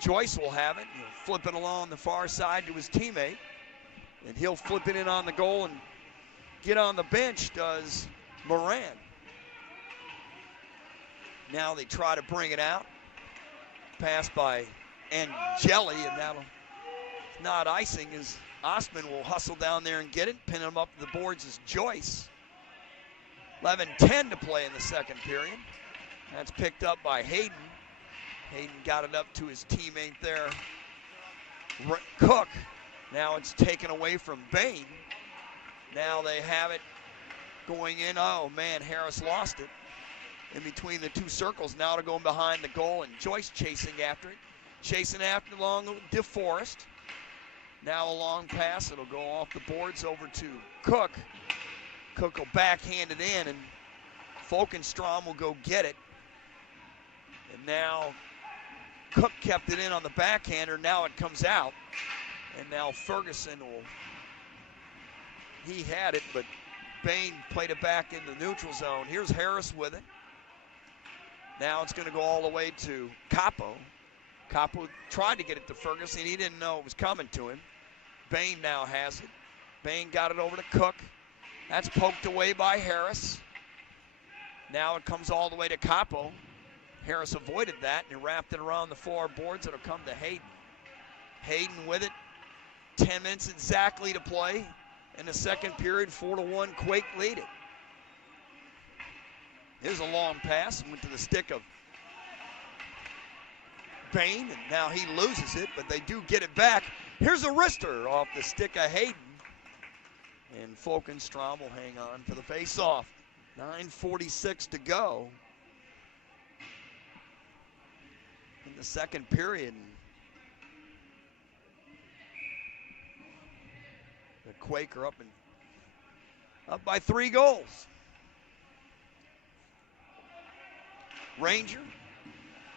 Joyce will have it. He'll flip it along the far side to his teammate. And he'll flip it in on the goal and get on the bench, does Moran. Now they try to bring it out. Pass by Angeli, and that'll not icing as Ostman will hustle down there and get it. Pin him up to the boards is Joyce. 11:10 to play in the second period. That's picked up by Hayden. Hayden got it up to his teammate there, Cook. Now it's taken away from Bain. Now they have it going in. Oh man, Harris lost it in between the 2 circles. Now to go behind the goal, and Joyce chasing after it. Chasing after along DeForest. Now a long pass. It'll go off the boards over to Cook. Cook will backhand it in, and Folkenstrom will go get it. And now Cook kept it in on the backhander. Now it comes out. And now Ferguson he had it, but Bain played it back in the neutral zone. Here's Harris with it. Now it's going to go all the way to Capo. Capo tried to get it to Ferguson. He didn't know it was coming to him. Bain now has it. Bain got it over to Cook. That's poked away by Harris. Now it comes all the way to Capo. Harris avoided that and wrapped it around the four boards. It'll come to Hayden. Hayden with it. 10 minutes exactly to play in the second period. 4-1 Quake lead it. Here's a long pass. Went to the stick of Bain, and now he loses it, but they do get it back. Here's a wrister off the stick of Hayden. And Folkenstrom will hang on to the face-off. 9:46 to go in the second period. The Quake are up by 3 goals. Ranger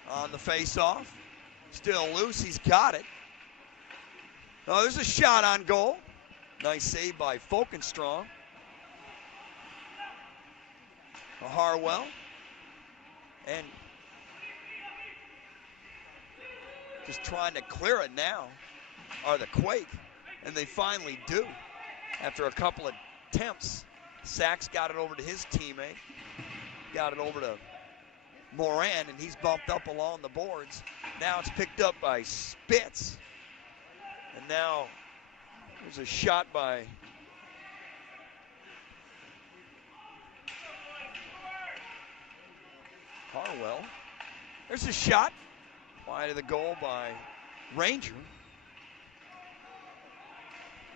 on the face-off. Still loose, he's got it. Oh, there's a shot on goal. Nice save by Folkenstrom. Harwell. And just trying to clear it now are the Quake. And they finally do. After a couple of attempts, Sachs got it over to his teammate. Got it over to Moran, and he's bumped up along the boards. Now it's picked up by Spitz. And now there's a shot by Harwell. There's a shot wide of the goal by Ranger.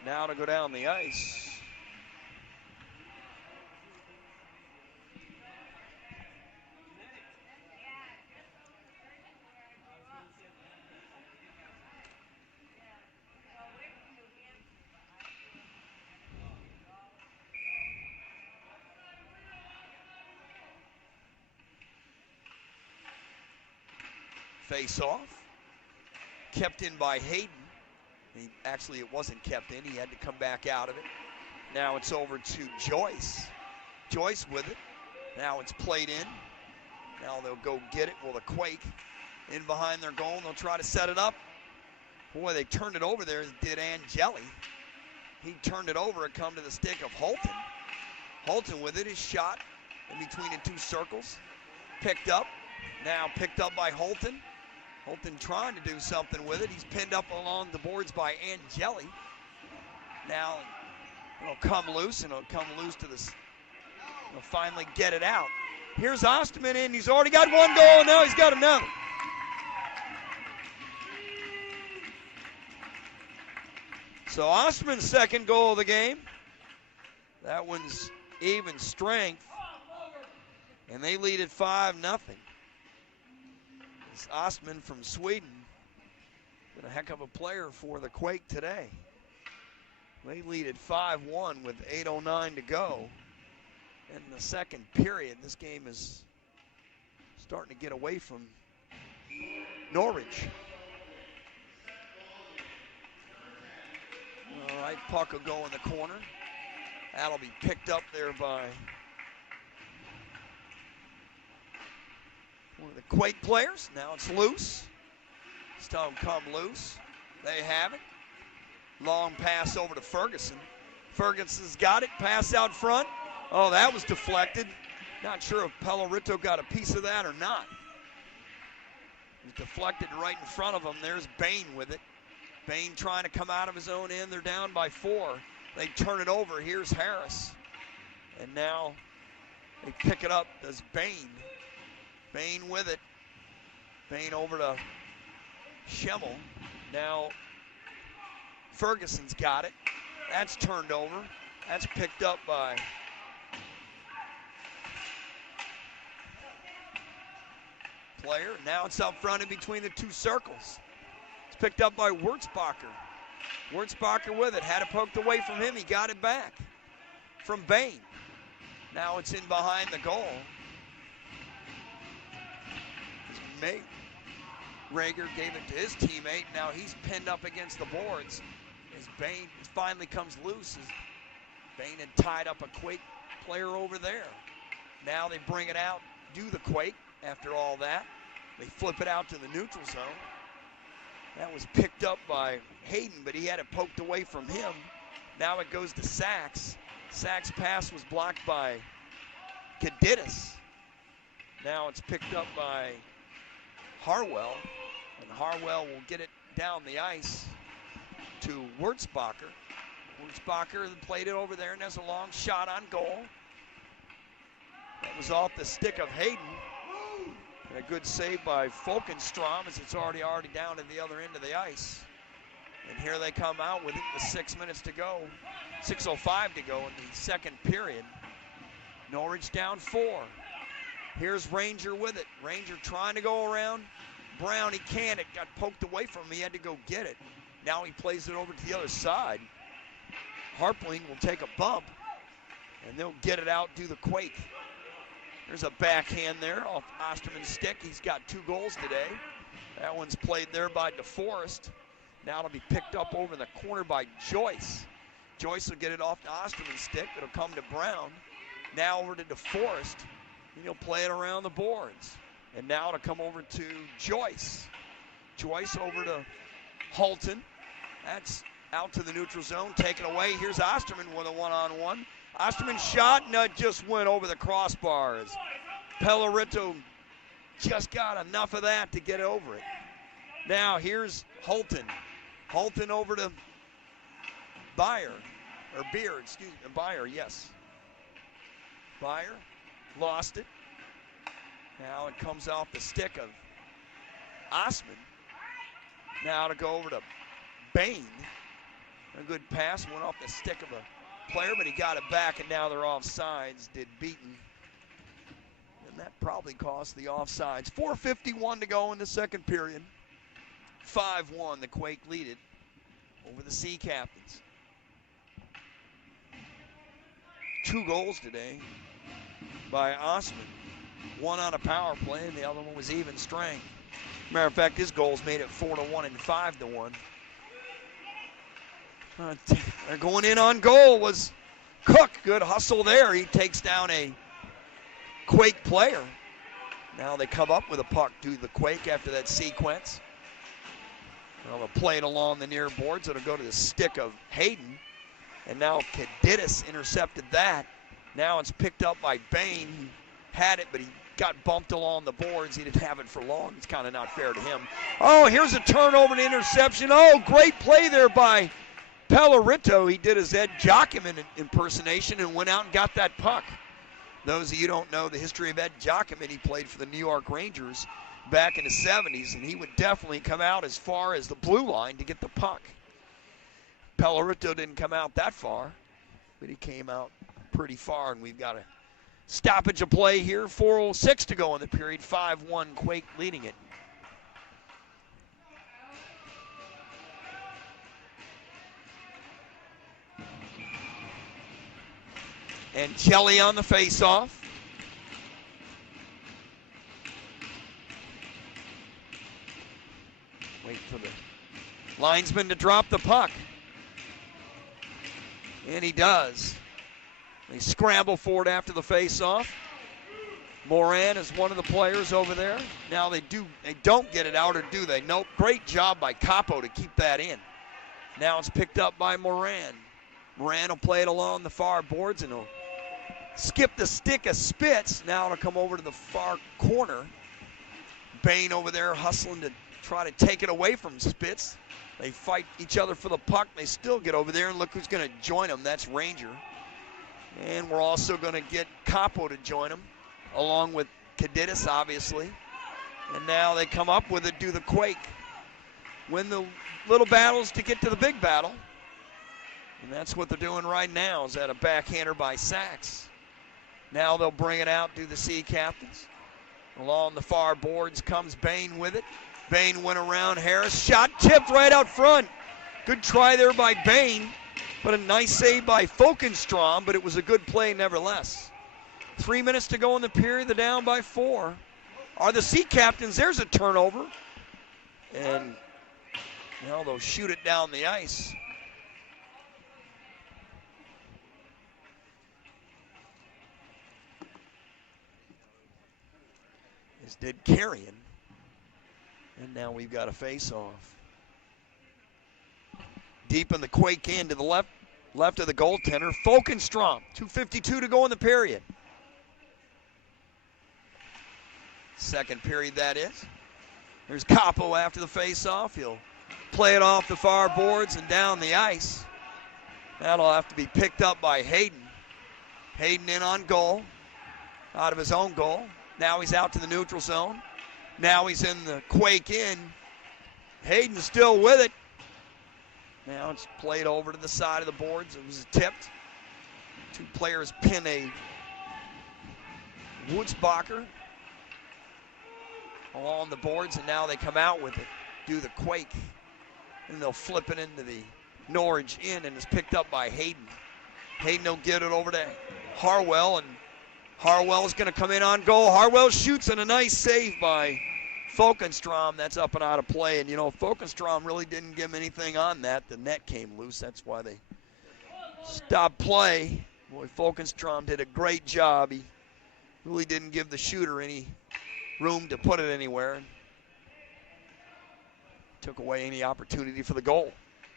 Now to go down the ice. Face off. Kept in by Hayden. Actually, it wasn't kept in. He had to come back out of it. Now it's over to Joyce. Joyce with it. Now it's played in. Now they'll go get it. Well, the Quake in behind their goal, and they'll try to set it up. Boy, they turned it over there, did Angeli. He turned it over and come to the stick of Holton. Holton with it, his shot in between the two circles. Picked up. Now picked up by Holton. Holton trying to do something with it. He's pinned up along the boards by Angeli. Now it'll come loose, and it'll come loose to this. He'll finally get it out. Here's Osterman in. He's already got one goal, and now he's got another. So Osterman's second goal of the game. That one's even strength. And they lead at 5-0. It's Ostman from Sweden. Been a heck of a player for the Quake today. They lead at 5-1 with 8:09 to go in the second period. This game is starting to get away from Norwich. All right, puck will go in the corner. That'll be picked up there by one of the Quake players. Now it's loose. Let's tell them come loose. They have it. Long pass over to Ferguson. Ferguson's got it. Pass out front. Oh, that was deflected. Not sure if Pellerito got a piece of that or not. It was deflected right in front of him. There's Bain with it. Bain trying to come out of his own end. They're down by 4. They turn it over. Here's Harris. And now they pick it up as Bain. Bain with it. Bain over to Schemmel. Now Ferguson's got it. That's turned over. That's picked up by player. Now it's up front in between the two circles. It's picked up by Wurzbacher. Wurzbacher with it. Had it poked away from him. He got it back from Bain. Now it's in behind the goal. made. Rager gave it to his teammate. Now he's pinned up against the boards as Bain finally comes loose. As Bain had tied up a Quake player over there. Now they bring it out, do the Quake after all that. They flip it out to the neutral zone. That was picked up by Hayden, but he had it poked away from him. Now it goes to Sachs. Sachs' pass was blocked by Kadidis. Now it's picked up by Harwell, and Harwell will get it down the ice to Wurzbacher. Wurzbacher played it over there, and there's a long shot on goal. That was off the stick of Hayden. And a good save by Folkenstrom as it's already down to the other end of the ice. And here they come out with it with 6 minutes to go. 6:05 to go in the second period. Norwich down 4. Here's Ranger with it. Ranger trying to go around Brown. He can't. It got poked away from him. He had to go get it. Now he plays it over to the other side. Harpling will take a bump, and they'll get it out, do the Quake. There's a backhand there off Osterman's stick. He's got 2 goals today. That one's played there by DeForest. Now it'll be picked up over in the corner by Joyce. Joyce will get it off to Osterman's stick. It'll come to Brown. Now over to DeForest. And he'll play it around the boards. And now it'll come over to Joyce. Joyce over to Halton. That's out to the neutral zone, taken away. Here's Osterman with a one-on-one. Osterman shot, and it just went over the crossbars. Pellerito just got enough of that to get over it. Now here's Halton. Halton over to Beyer, or Beard, excuse me, Beyer, yes. Beyer lost it. Now it comes off the stick of Osman. Now to go over to Bain. A good pass, went off the stick of a player, but he got it back, and now they're offsides, did Beaton. And that probably cost the offsides. 4:51 to go in the second period. 5-1, the Quake lead it over the Sea Captains. 2 goals today by Osman. 1 on a power play, and the other one was even strength. Matter of fact, his goals made it 4-1 and 5-1. Going in on goal was Cook. Good hustle there. He takes down a Quake player. Now they come up with a puck to the Quake after that sequence. Well, they'll play it along the near boards. It'll go to the stick of Hayden. And now Kadidis intercepted that. Now it's picked up by Bain. He had it, but he got bumped along the boards. He didn't have it for long. It's kind of not fair to him. Oh, here's a turnover and interception. Oh, great play there by Pellerito. He did his Ed Jockman impersonation and went out and got that puck. Those of you who don't know the history of Ed Jockman, he played for the New York Rangers back in the 70s, and he would definitely come out as far as the blue line to get the puck. Pellerito didn't come out that far, but he came out pretty far, and we've got a stoppage of play here. 4:06 to go in the period. 5-1 Quake leading it. And Jelly on the face-off. Wait for the linesman to drop the puck. And he does. They scramble for it after the face-off. Moran is one of the players over there. Now they don't get it out, or do they? Nope. Great job by Capo to keep that in. Now it's picked up by Moran. Moran will play it along the far boards, and he'll skip the stick of Spitz. Now it'll come over to the far corner. Bain over there hustling to try to take it away from Spitz. They fight each other for the puck. They still get over there, and look who's going to join them. That's Ranger. And we're also going to get Capo to join them, along with Kadidis, obviously. And now they come up with it, do the Quake. Win the little battles to get to the big battle. And that's what they're doing right now, is that a backhander by Sachs. Now they'll bring it out, do the Sea Captains. Along the far boards comes Bain with it. Bain went around Harris. Shot tipped right out front. Good try there by Bain, but a nice save by Folkenstrom, but it was a good play nevertheless. 3 minutes to go in the period. They're down by 4. are the Sea Captains. There's a turnover. And now they'll shoot it down the ice. As did Carrion. And now we've got a face-off. Deep in the Quake end to the left of the goaltender. Folkenstrom, 2:52 to go in the period. Second period, that is. There's Capo after the face-off. He'll play it off the far boards and down the ice. That'll have to be picked up by Hayden. Hayden in on goal, out of his own goal. Now he's out to the neutral zone. Now he's in the Quake in. Hayden's still with it. Now it's played over to the side of the boards. It was tipped. Two players pin a Woodsbacher along the boards, and now they come out with it, do the Quake. And they'll flip it into the Norwich in, and it's picked up by Hayden. Hayden will get it over to Harwell, and Harwell's going to come in on goal. Harwell shoots, and a nice save by Folkenstrom. That's up and out of play. And, you know, Folkenstrom really didn't give him anything on that. The net came loose. That's why they stopped play. Boy, Folkenstrom did a great job. He really didn't give the shooter any room to put it anywhere. Took away any opportunity for the goal.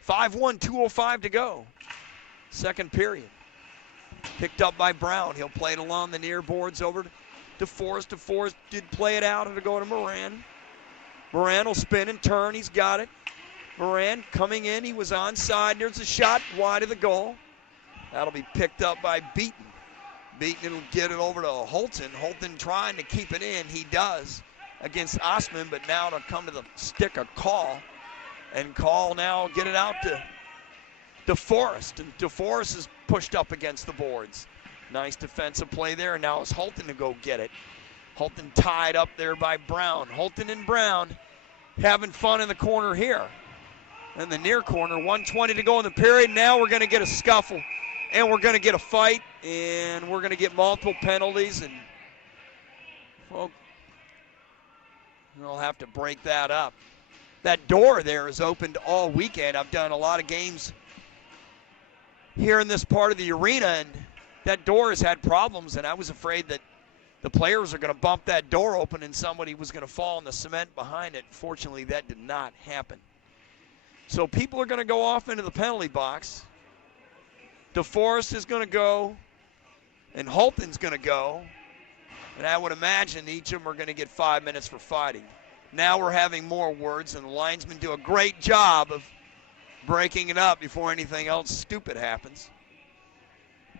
5-1, 2:05 to go. Second period. Picked up by Brown. He'll play it along the near boards over to Forrest. DeForest did play it out, and it'll go to Moran. Moran will spin and turn. He's got it. Moran coming in. He was onside. There's a shot wide of the goal. That'll be picked up by Beaton. Beaton will get it over to Holton. Holton trying to keep it in. He does against Osman, but now it'll come to the stick of Call. And Call now get it out to DeForest. And DeForest is pushed up against the boards. Nice defensive play there. Now it's Holton to go get it. Holton tied up there by Brown. Holton and Brown having fun in the corner here. In the near corner, 1:20 to go in the period. Now we're going to get a scuffle, and we're going to get a fight, and we're going to get multiple penalties, and well, we'll have to break that up. That door there is opened all weekend. I've done a lot of games here in this part of the arena, and that door has had problems, and I was afraid that the players are going to bump that door open and somebody was going to fall in the cement behind it. Fortunately, that did not happen. So people are going to go off into the penalty box. DeForest is going to go, and Holton's going to go, and I would imagine each of them are going to get 5 minutes for fighting. Now we're having more words, and the linesmen do a great job of breaking it up before anything else stupid happens.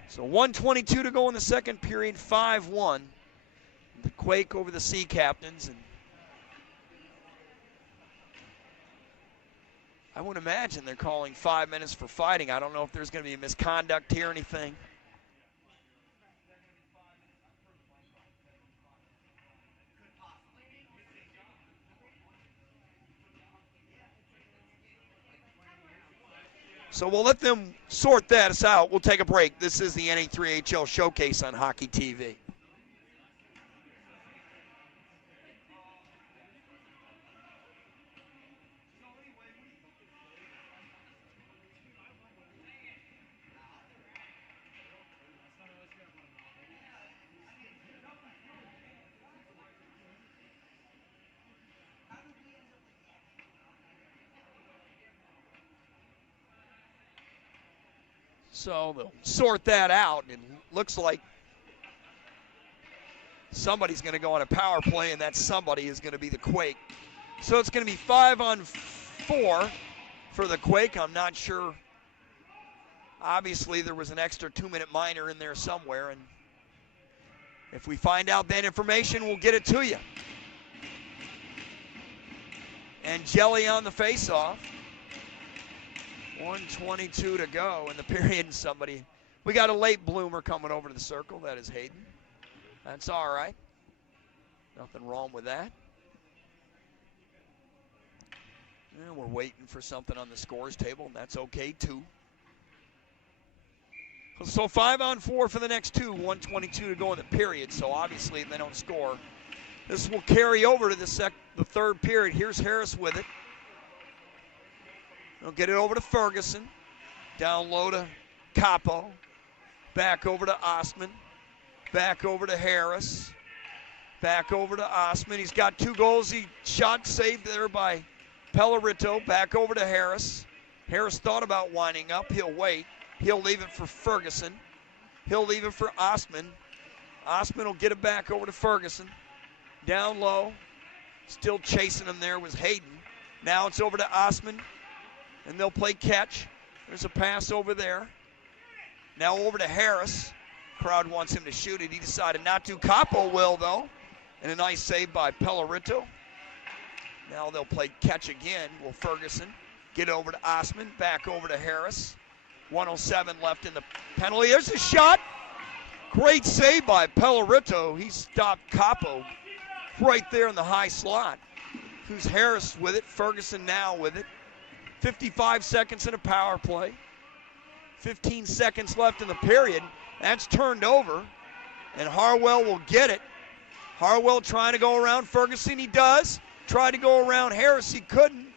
So 1:22 to go in the second period, 5-1. The Quake over the Sea Captains. And I would imagine they're calling 5 minutes for fighting. I don't know if there's going to be a misconduct here or anything. So we'll let them sort that out. We'll take a break. This is the NA3HL Showcase on Hockey TV. So they'll sort that out, and it looks like somebody's going to go on a power play, and that somebody is going to be the Quake. So it's going to be 5-on-4 for the Quake. I'm not sure. Obviously, there was an extra 2-minute minor in there somewhere, and if we find out that information, we'll get it to you. And Jelly on the faceoff. 1:22 to go in the period. Somebody, we got a late bloomer coming over to the circle. That is Hayden. That's all right. Nothing wrong with that. And we're waiting for something on the scores table, and that's okay too. So 5-on-4 for the next two. 1:22 to go in the period. So obviously, if they don't score, This will carry over to the third period. Here's Harris with it. They'll get it over to Ferguson. Down low to Capo. Back over to Osman. Back over to Harris. Back over to Osman. He's got 2 goals. He shot saved there by Pellerito. Back over to Harris. Harris thought about winding up. He'll wait. He'll leave it for Ferguson. He'll leave it for Osman. Osman will get it back over to Ferguson. Down low. Still chasing him there was Hayden. Now it's over to Osman. And they'll play catch. There's a pass over there. Now over to Harris. Crowd wants him to shoot it. He decided not to. Capo will, though. And a nice save by Pellerito. Now they'll play catch again. Will Ferguson get over to Osman. Back over to Harris. 1:07 left in the penalty. There's a shot. Great save by Pellerito. He stopped Capo right there in the high slot. Who's Harris with it? Ferguson now with it. 55 seconds in a power play. 15 seconds left in the period. That's turned over, and Harwell will get it. Harwell trying to go around Ferguson. He does. Tried to go around Harris. He couldn't.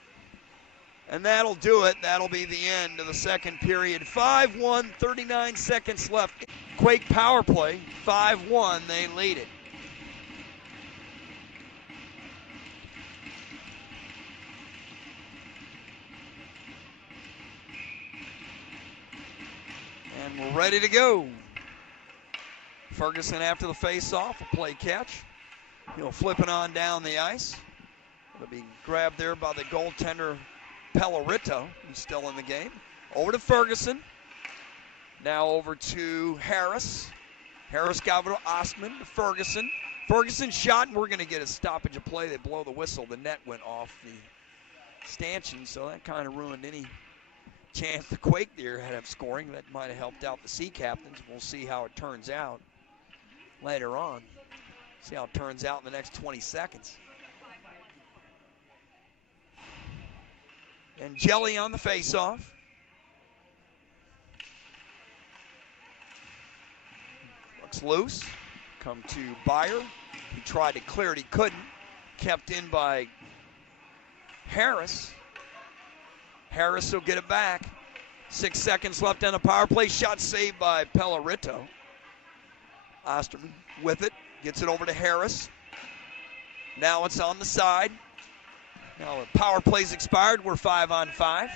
And that'll do it. That'll be the end of the second period. 5-1, 39 seconds left. Quake power play. 5-1, they lead it. And we're ready to go. Ferguson after the face-off will play catch. He'll flip it on down the ice. It'll be grabbed there by the goaltender Pellerito, who's still in the game. Over to Ferguson. Now over to Harris. Harris got over to Osman, to Ferguson. Ferguson shot, and we're going to get a stoppage of play. They blow the whistle. The net went off the stanchion, so that kind of ruined any chance the Quake there had of scoring. That might have helped out the Sea Captains. We'll see how it turns out later on. See how it turns out in the next 20 seconds. And Jelly on the faceoff. Looks loose. Come to Byer. He tried to clear it. He couldn't. Kept in by Harris. Harris will get it back. 6 seconds left on the power play. Shot saved by Pellerito. Osterman with it. Gets it over to Harris. Now it's on the side. Now the power play's expired. We're 5-on-5.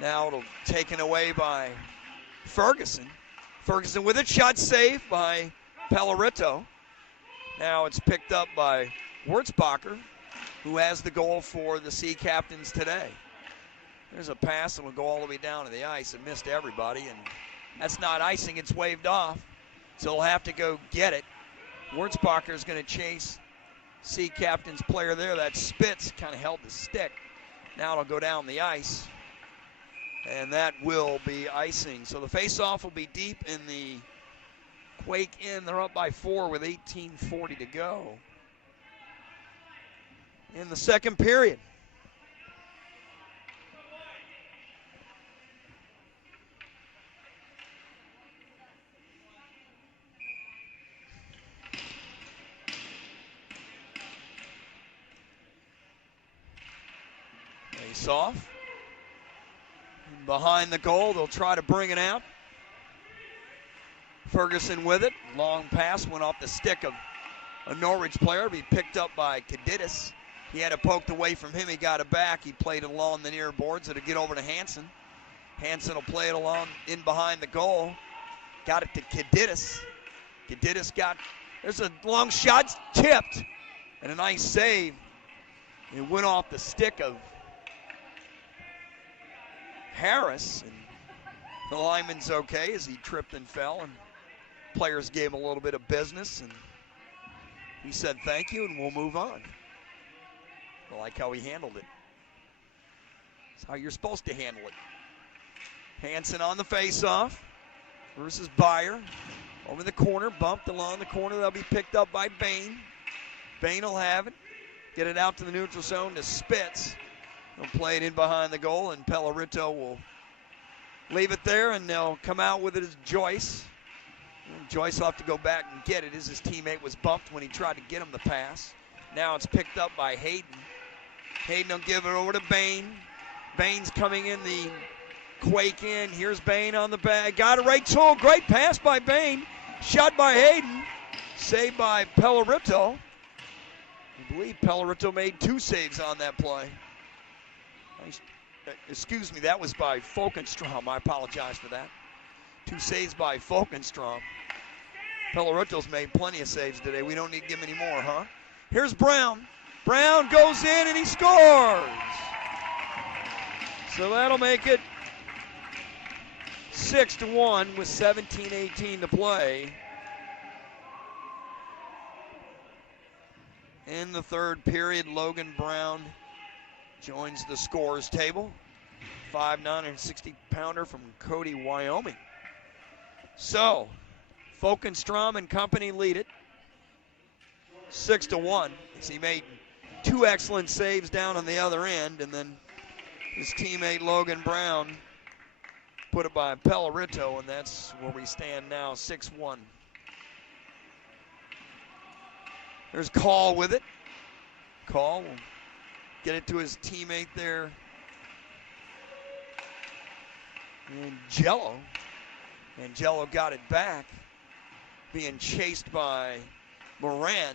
Now it'll taken away by Ferguson. Ferguson with it. Shot saved by Pellerito. Now it's picked up by Wurzbacher, who has the goal for the Sea Captains today. There's a pass that will go all the way down to the ice and missed everybody, and that's not icing, it's waved off. So they'll have to go get it. Wurzbacher is going to chase Sea Captains player there. That Spitz kind of held the stick. Now it'll go down the ice, and that will be icing. So the face-off will be deep in the Quake end. They're up by 4 with 18:40 to go in the second period. Face off. Behind the goal, they'll try to bring it out. Ferguson with it. Long pass went off the stick of a Norwich player. Be picked up by Kadidis. He had it poked away from him. He got it back. He played it along the near boards. It'll get over to Hansen. Hansen will play it along in behind the goal. Got it to Kadidis. Kadidis got, there's a long shot, tipped, and a nice save. It went off the stick of Harris, and the lineman's okay as he tripped and fell, and players gave him a little bit of business, and he said thank you, and we'll move on. I like how he handled it. That's how you're supposed to handle it. Hansen on the face-off versus Byer. Over the corner, bumped along the corner. They'll be picked up by Bain. Bain will have it. Get it out to the neutral zone to Spitz. They'll play it in behind the goal, and Pellerito will leave it there, and they'll come out with it as Joyce. And Joyce will have to go back and get it as his teammate was bumped when he tried to get him the pass. Now it's picked up by Hayden. Hayden will give it over to Bain. Bain's coming in the Quake in. Here's Bain on the back. Got it right to him. Great pass by Bain. Shot by Hayden. Saved by Pellerito. I believe Pellerito made 2 saves on that play. Excuse me, that was by Folkenstrom. I apologize for that. 2 saves by Folkenstrom. Pellerito's made plenty of saves today. We don't need to give him any more, huh? Here's Brown. Brown goes in and he scores. So that'll make it 6-1 with 17:18 to play. In the third period, Logan Brown joins the scorers table. 5'9" and 60-pounder from Cody, Wyoming. So, Folkenstrom and company lead it 6-1. As he made 2 excellent saves down on the other end, and then his teammate Logan Brown put it by Pellerito, and that's where we stand now, 6-1. There's Call with it. Call will get it to his teammate there. Angelo got it back, being chased by Moran.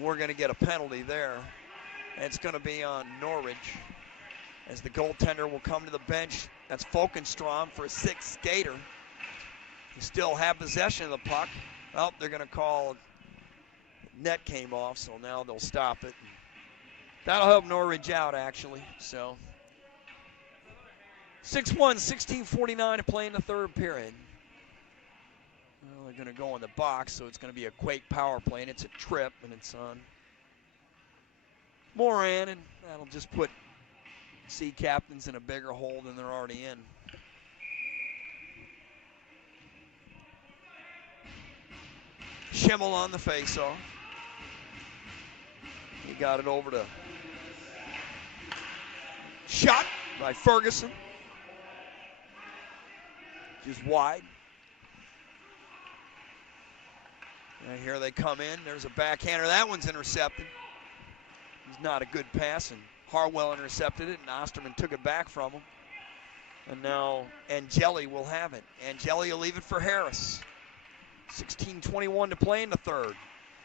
We're going to get a penalty there. And it's going to be on Norwich as the goaltender will come to the bench. That's Folkenstrom for a 6th skater. He still have possession of the puck. Oh, they're going to call net came off, so now they'll stop it. That'll help Norwich out, actually. So 6-1, 16:49 to play in the third period. Well, they're going to go in the box, so it's going to be a Quake power play, and it's a trip, and it's on Moran, and that'll just put Sea Captains in a bigger hole than they're already in. Schimmel on the faceoff. He got it over to shot by Ferguson. Just wide. And here they come in. There's a backhander. That one's intercepted. It's not a good pass, and Harwell intercepted it, and Osterman took it back from him. And now Angeli will have it. Angeli will leave it for Harris. 16:21 to play in the third.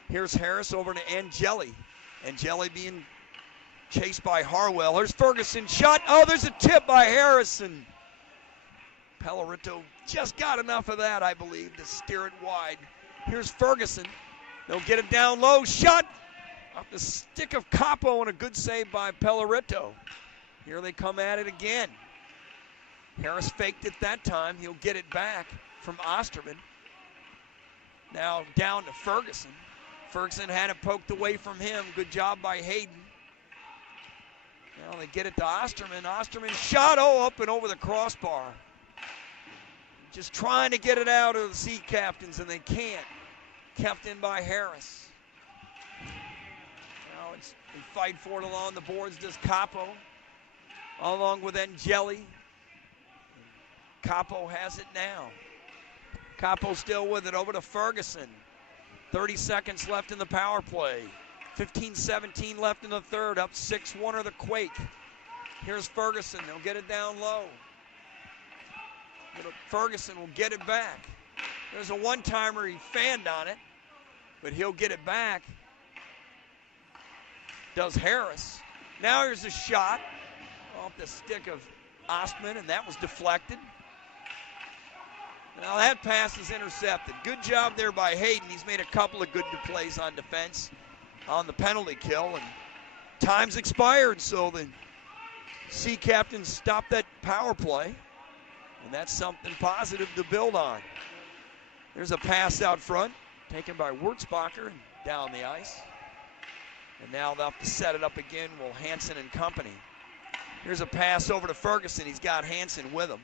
Here's Harris over to Angeli. Angeli being chased by Harwell. There's Ferguson, shot. Oh, there's a tip by Harrison. Pellerito just got enough of that, I believe, to steer it wide. Here's Ferguson. They'll get it down low. Shot off the stick of Capo, and a good save by Pellerito. Here they come at it again. Harris faked it that time. He'll get it back from Osterman. Now down to Ferguson. Ferguson had it poked away from him. Good job by Hayden. Now they get it to Osterman. Osterman shot, up and over the crossbar. Just trying to get it out of the Sea Captains, and they can't. Kept in by Harris. Now they fight for it along the boards. Does Capo, along with Angeli. Capo has it now. Capo still with it, over to Ferguson. 30 seconds left in the power play. 15-17 left in the third, up 6-1 are the Quake. Here's Ferguson, they'll get it down low. Ferguson will get it back. There's a one-timer, he fanned on it, but he'll get it back. Does Harris. Now here's a shot off the stick of Ostman, and that was deflected. Now that pass is intercepted. Good job there by Hayden. He's made a couple of good plays on defense on the penalty kill, and time's expired, so the Sea Captains stopped that power play, and that's something positive to build on. There's a pass out front, taken by Wurzbacher and down the ice. And now they'll have to set it up again, Will Hansen and company. Here's a pass over to Ferguson. He's got Hansen with him.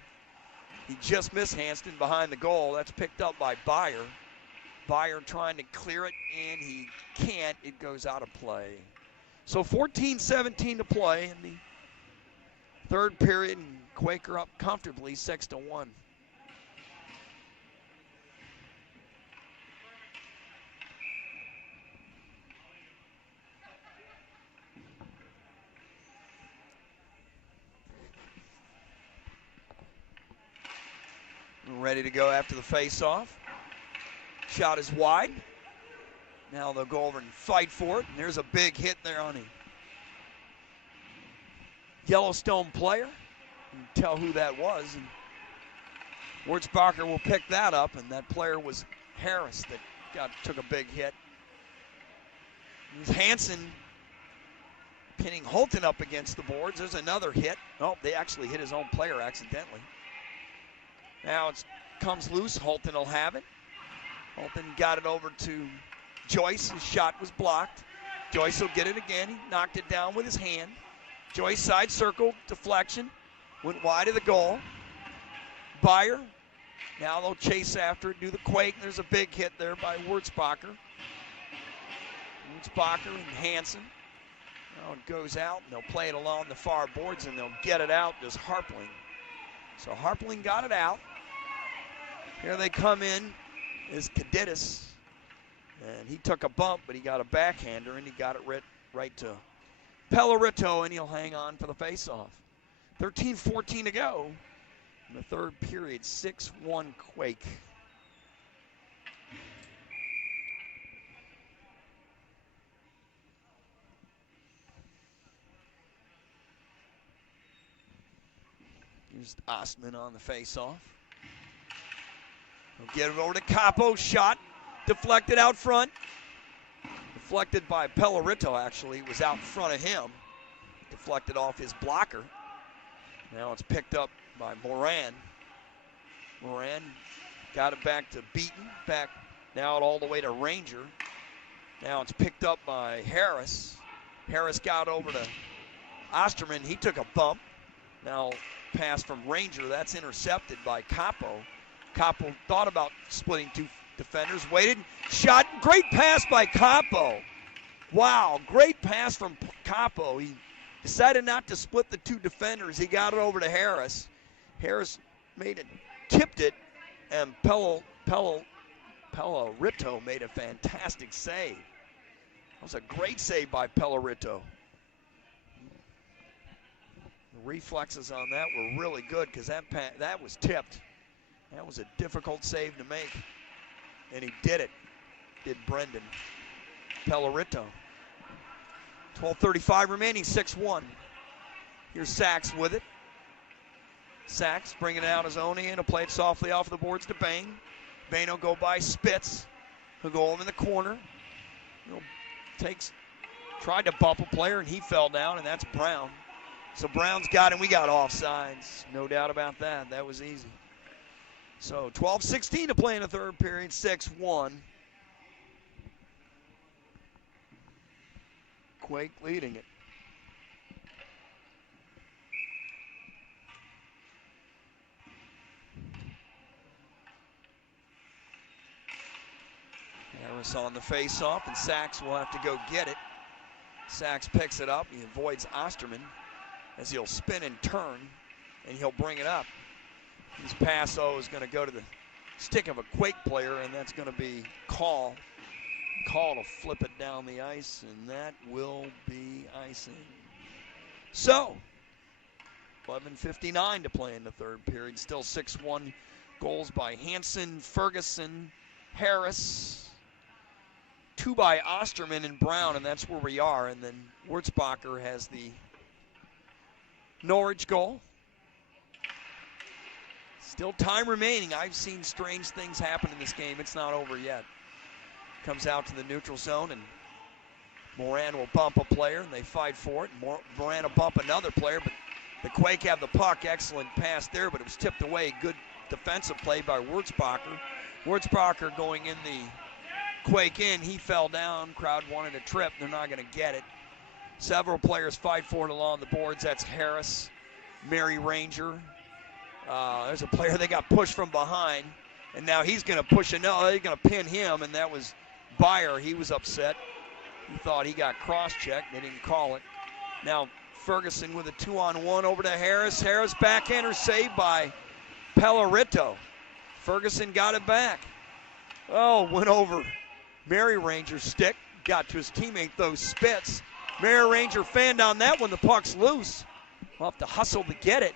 He just missed Hanston behind the goal. That's picked up by Byer. Byer trying to clear it, and he can't. It goes out of play. So 14-17 to play in the third period, and Quaker up comfortably 6-1. ready to go after the face-off. Shot is wide. Now they'll go over and fight for it. And there's a big hit there on a Yellowstone player. You can tell who that was. And Wurzbacher will pick that up, and that player was Harris that took a big hit. Here's Hansen pinning Holton up against the boards. There's another hit. Oh, they actually hit his own player accidentally. Now it comes loose. Holton will have it. Holton got it over to Joyce. His shot was blocked. Joyce will get it again. He knocked it down with his hand. Joyce side circle, deflection. Went wide of the goal. Byer. Now they'll chase after it, do the Quake. There's a big hit there by Wurzbacher. Wurzbacher and Hansen. Now it goes out, and they'll play it along the far boards, and they'll get it out. There's Harpling. So Harpling got it out. Here they come in is Kadidis. And he took a bump, but he got a backhander, and he got it right to Pellerito, and he'll hang on for the faceoff. 13-14 to go in the third period. 6-1 Quake. Here's Ostman on the faceoff. He'll get it over to Capo. Shot deflected out front. Deflected by Pellerito, actually. It was out in front of him. Deflected off his blocker. Now it's picked up by Moran. Moran got it back to Beaton. Back now all the way to Ranger. Now it's picked up by Harris. Harris got over to Osterman. He took a bump. Now pass from Ranger. That's intercepted by Capo. Capo thought about splitting two defenders. Waited. Shot. Great pass by Capo. Wow. Great pass from Capo. He decided not to split the two defenders. He got it over to Harris. Harris tipped it, and Pellerito made a fantastic save. That was a great save by Pellerito. The reflexes on that were really good because that was tipped. That was a difficult save to make, and he did it. Did Brendan Pellerito. 12:35 remaining, 6-1. Here's Sachs with it. Sachs bringing it out his own end. He'll play it softly off the boards to Bain. Bain will go by Spitz. He'll go over in the corner. Tried to bump a player, and he fell down, and that's Brown. So Brown's got it. We got offsides. No doubt about that. That was easy. So 12:16 to play in the third period, 6-1. Quake leading it. Harris on the face-off, and Sachs will have to go get it. Sachs picks it up. He avoids Osterman as he'll spin and turn, and he'll bring it up. His pass, is going to go to the stick of a Quake player, and that's going to be Call. Call to flip it down the ice, and that will be icing. So, 11:59 to play in the third period. Still 6-1 goals by Hansen, Ferguson, Harris. 2 by Osterman and Brown, and that's where we are. And then Wurzbacher has the Norwich goal. Still time remaining. I've seen strange things happen in this game. It's not over yet. Comes out to the neutral zone, and Moran will bump a player, and they fight for it. Moran will bump another player, but the Quake have the puck. Excellent pass there, but it was tipped away. Good defensive play by Wurzbacher. Wurzbacher going in the Quake in. He fell down. Crowd wanted a trip. They're not going to get it. Several players fight for it along the boards. That's Harris, Mary Ranger. There's a player that got pushed from behind, and now he's going to push another. They're going to pin him, and that was Byer. He was upset. He thought he got cross-checked. They didn't call it. Now Ferguson with a 2-on-1 over to Harris. Harris backhander saved by Pellerito. Ferguson got it back. Went over Mary Ranger's stick. Got to his teammate, though, Spitz. Mary Ranger fanned on that one. The puck's loose. We'll have to hustle to get it.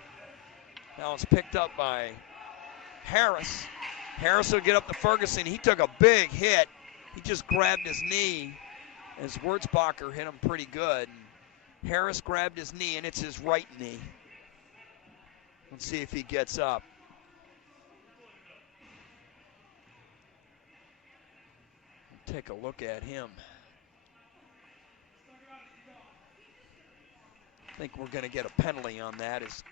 Now it's picked up by Harris. Harris will get up to Ferguson. He took a big hit. He just grabbed his knee as Wurzbacher hit him pretty good. Harris grabbed his knee, and it's his right knee. Let's see if he gets up. Take a look at him. I think we're going to get a penalty on that as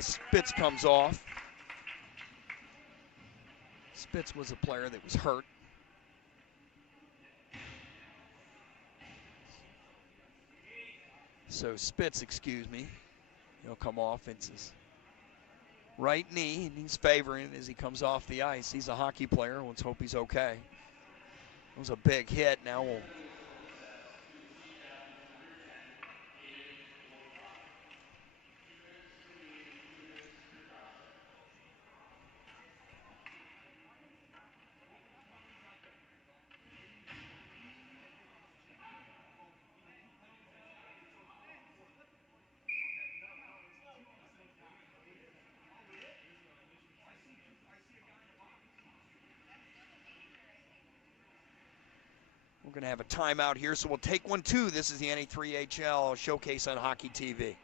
Spitz comes off. Spitz was a player that was hurt. So Spitz, excuse me, he'll come off. It's his right knee, and he's favoring it as he comes off the ice. He's a hockey player. Let's hope he's okay. It was a big hit. Now we're going to have a timeout here, so we'll take one too. This is the NA3HL Showcase on Hockey TV.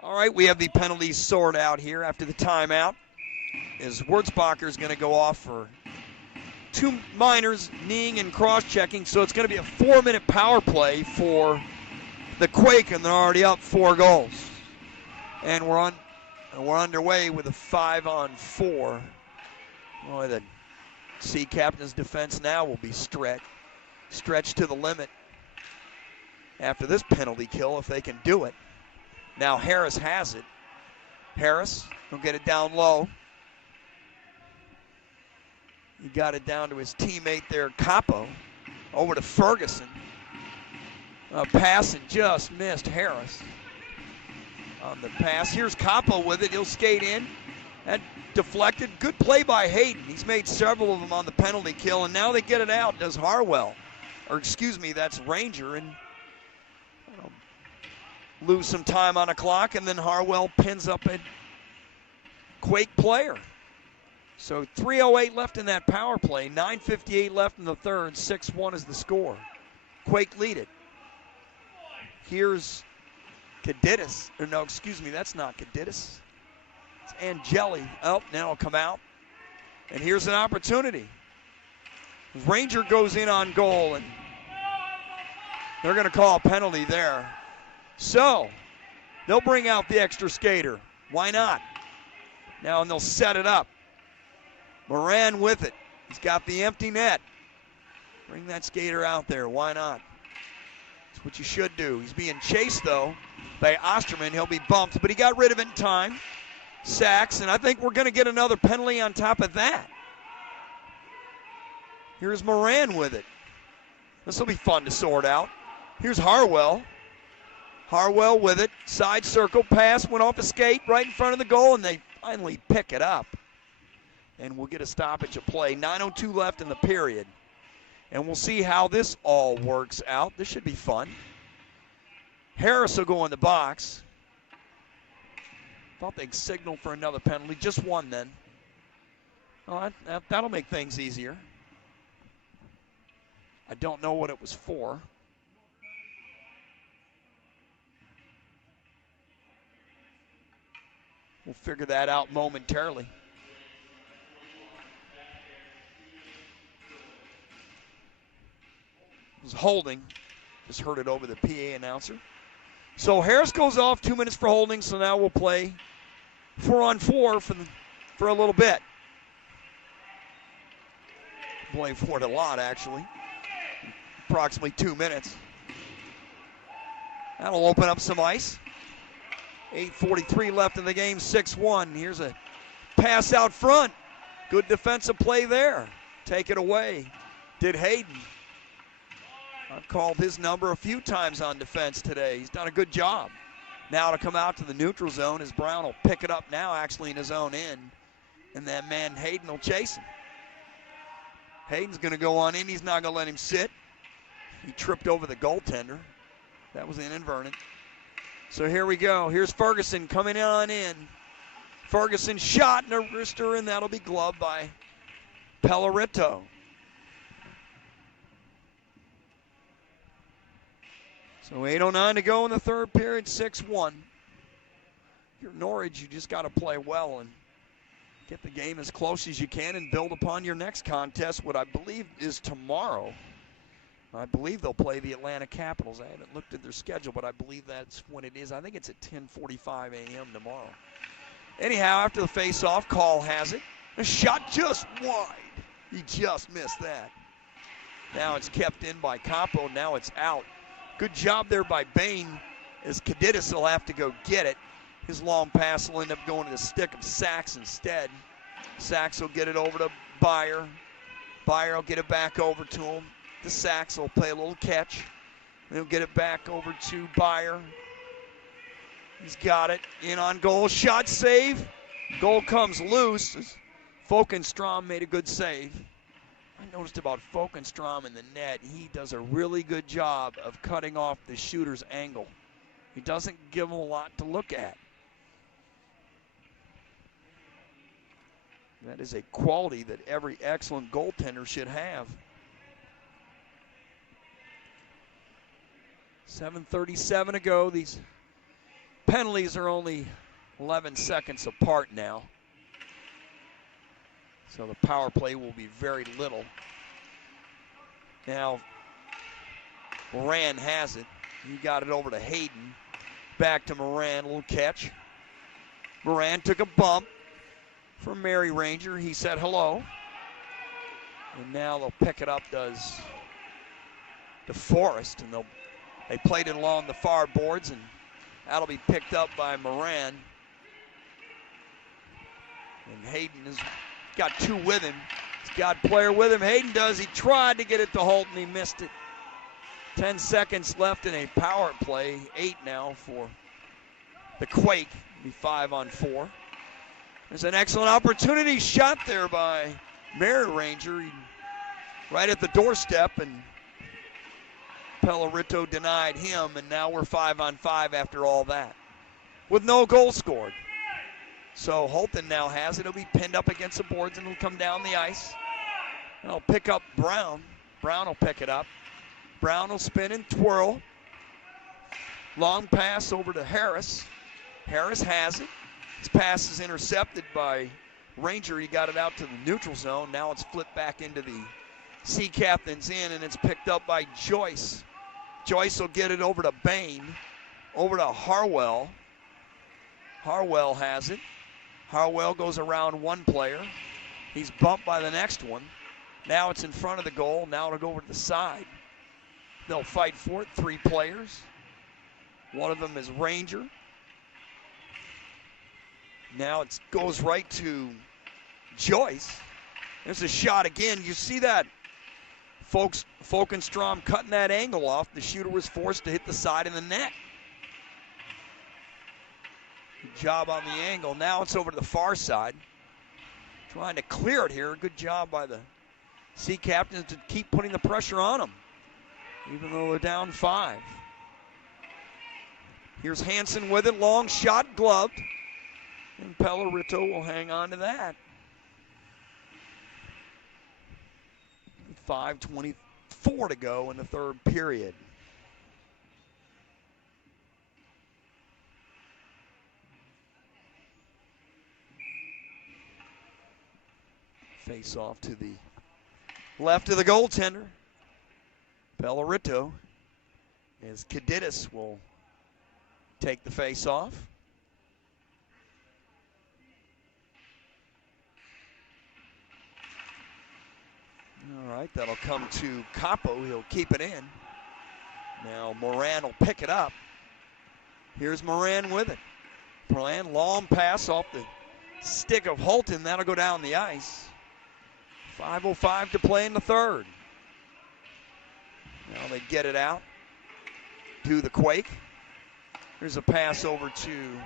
All right, we have the penalties sorted out here after the timeout. As Wurzbacher is going to go off for 2 minors, kneeing and cross-checking, so it's going to be a 4-minute power play for the Quake, and they're already up 4 goals. And we're underway with a 5-on-4. Boy, the Sea Captain's defense now will be stretched to the limit after this penalty kill if they can do it. Now Harris has it. Harris will get it down low. He got it down to his teammate there, Capo. Over to Ferguson. A pass and just missed Harris on the pass. Here's Capo with it. He'll skate in. That deflected. Good play by Hayden. He's made several of them on the penalty kill, and now they get it out. Does Harwell. Or excuse me, that's Ranger. And lose some time on a clock, and then Harwell pins up a Quake player. So 3:08 left in that power play, 9:58 left in the third, 6-1 is the score. Quake lead it. Here's Kadidis, or no, excuse me, that's not Kadidis. It's Angeli. Oh, now it'll come out. And here's an opportunity. Ranger goes in on goal, and they're going to call a penalty there. So, they'll bring out the extra skater. Why not? Now, and they'll set it up. Moran with it. He's got the empty net. Bring that skater out there. Why not? That's what you should do. He's being chased, though, by Osterman. He'll be bumped, but he got rid of it in time. Sacks, and I think we're going to get another penalty on top of that. Here's Moran with it. This will be fun to sort out. Here's Harwell. Harwell with it, side circle pass, went off a skate right in front of the goal, and they finally pick it up. And we'll get a stoppage of play. 9:02 left in the period. And we'll see how this all works out. This should be fun. Harris will go in the box. Thought they'd signal for another penalty. Just one then. Well, that'll make things easier. I don't know what it was for. We'll figure that out momentarily. It was holding. Just heard it over the PA announcer. So Harris goes off, 2 minutes for holding, so now we'll play 4-on-4 for a little bit. Play for it a lot, actually. Approximately 2 minutes. That'll open up some ice. 8:43 left in the game, 6-1. Here's a pass out front. Good defensive play there. Take it away. Did Hayden. I've called his number a few times on defense today. He's done a good job. Now to come out to the neutral zone as Brown will pick it up now actually in his own end. And that man Hayden will chase him. Hayden's going to go on in. He's not going to let him sit. He tripped over the goaltender. That was inadvertent. So here we go. Here's Ferguson coming on in. Ferguson shot and a wrister, and that'll be gloved by Pellerito. So 8:09 to go in the third period, 6-1. If you're Norwich, you just got to play well and get the game as close as you can and build upon your next contest, what I believe is tomorrow. I believe they'll play the Atlanta Capitals. I haven't looked at their schedule, but I believe that's when it is. I think it's at 10:45 a.m. tomorrow. Anyhow, after the face-off, Call has it. A shot just wide. He just missed that. Now it's kept in by Campo. Now it's out. Good job there by Bain, as Kadidis will have to go get it. His long pass will end up going to the stick of Sachs instead. Sachs will get it over to Byer. Byer will get it back over to him. The Sachs will play a little catch. He'll get it back over to Byer. He's got it. In on goal. Shot save. Goal comes loose. Folkenstrom made a good save. I noticed about Folkenstrom in the net, he does a really good job of cutting off the shooter's angle. He doesn't give him a lot to look at. That is a quality that every excellent goaltender should have. 7:37 to go. These penalties are only 11 seconds apart now. So the power play will be very little. Now, Moran has it. He got it over to Hayden. Back to Moran, a little catch. Moran took a bump from Mary Ranger. He said hello. And now they'll pick it up, does DeForest. And they played it along the far boards, and that'll be picked up by Moran. And Hayden has got two with him. He's got a player with him. Hayden does. He tried to get it to Holton. He missed it. 10 seconds left in a power play. 8 now for the Quake. It'll be 5-on-4. There's an excellent opportunity shot there by Mary Ranger. Right at the doorstep, and Pellerito denied him, and now we're 5-on-5 after all that, with no goal scored. So Holton now has it. It'll be pinned up against the boards, and it'll come down the ice. And I'll pick up Brown. Brown will pick it up. Brown will spin and twirl. Long pass over to Harris. Harris has it. His pass is intercepted by Ranger. He got it out to the neutral zone. Now it's flipped back into the Sea Captain's end, and it's picked up by Joyce. Joyce will get it over to Bain, over to Harwell. Harwell has it. Harwell goes around one player. He's bumped by the next one. Now it's in front of the goal. Now it'll go over to the side. They'll fight for it, 3 players. One of them is Ranger. Now it goes right to Joyce. There's a shot again. You see that? Folkenstrom cutting that angle off. The shooter was forced to hit the side of the net. Good job on the angle. Now it's over to the far side. Trying to clear it here. Good job by the Sea Captains to keep putting the pressure on them, even though they're down 5. Here's Hansen with it. Long shot, gloved. And Pellerito will hang on to that. 5:24 to go in the third period. Face off to the left of the goaltender. Pellerito, as Kadidis will take the face off. All right, that'll come to Capo. He'll keep it in. Now Moran will pick it up. Here's Moran with it. Moran, long pass off the stick of Holton. That'll go down the ice. 5:05 to play in the third. Now they get it out to the Quake. Here's a pass over to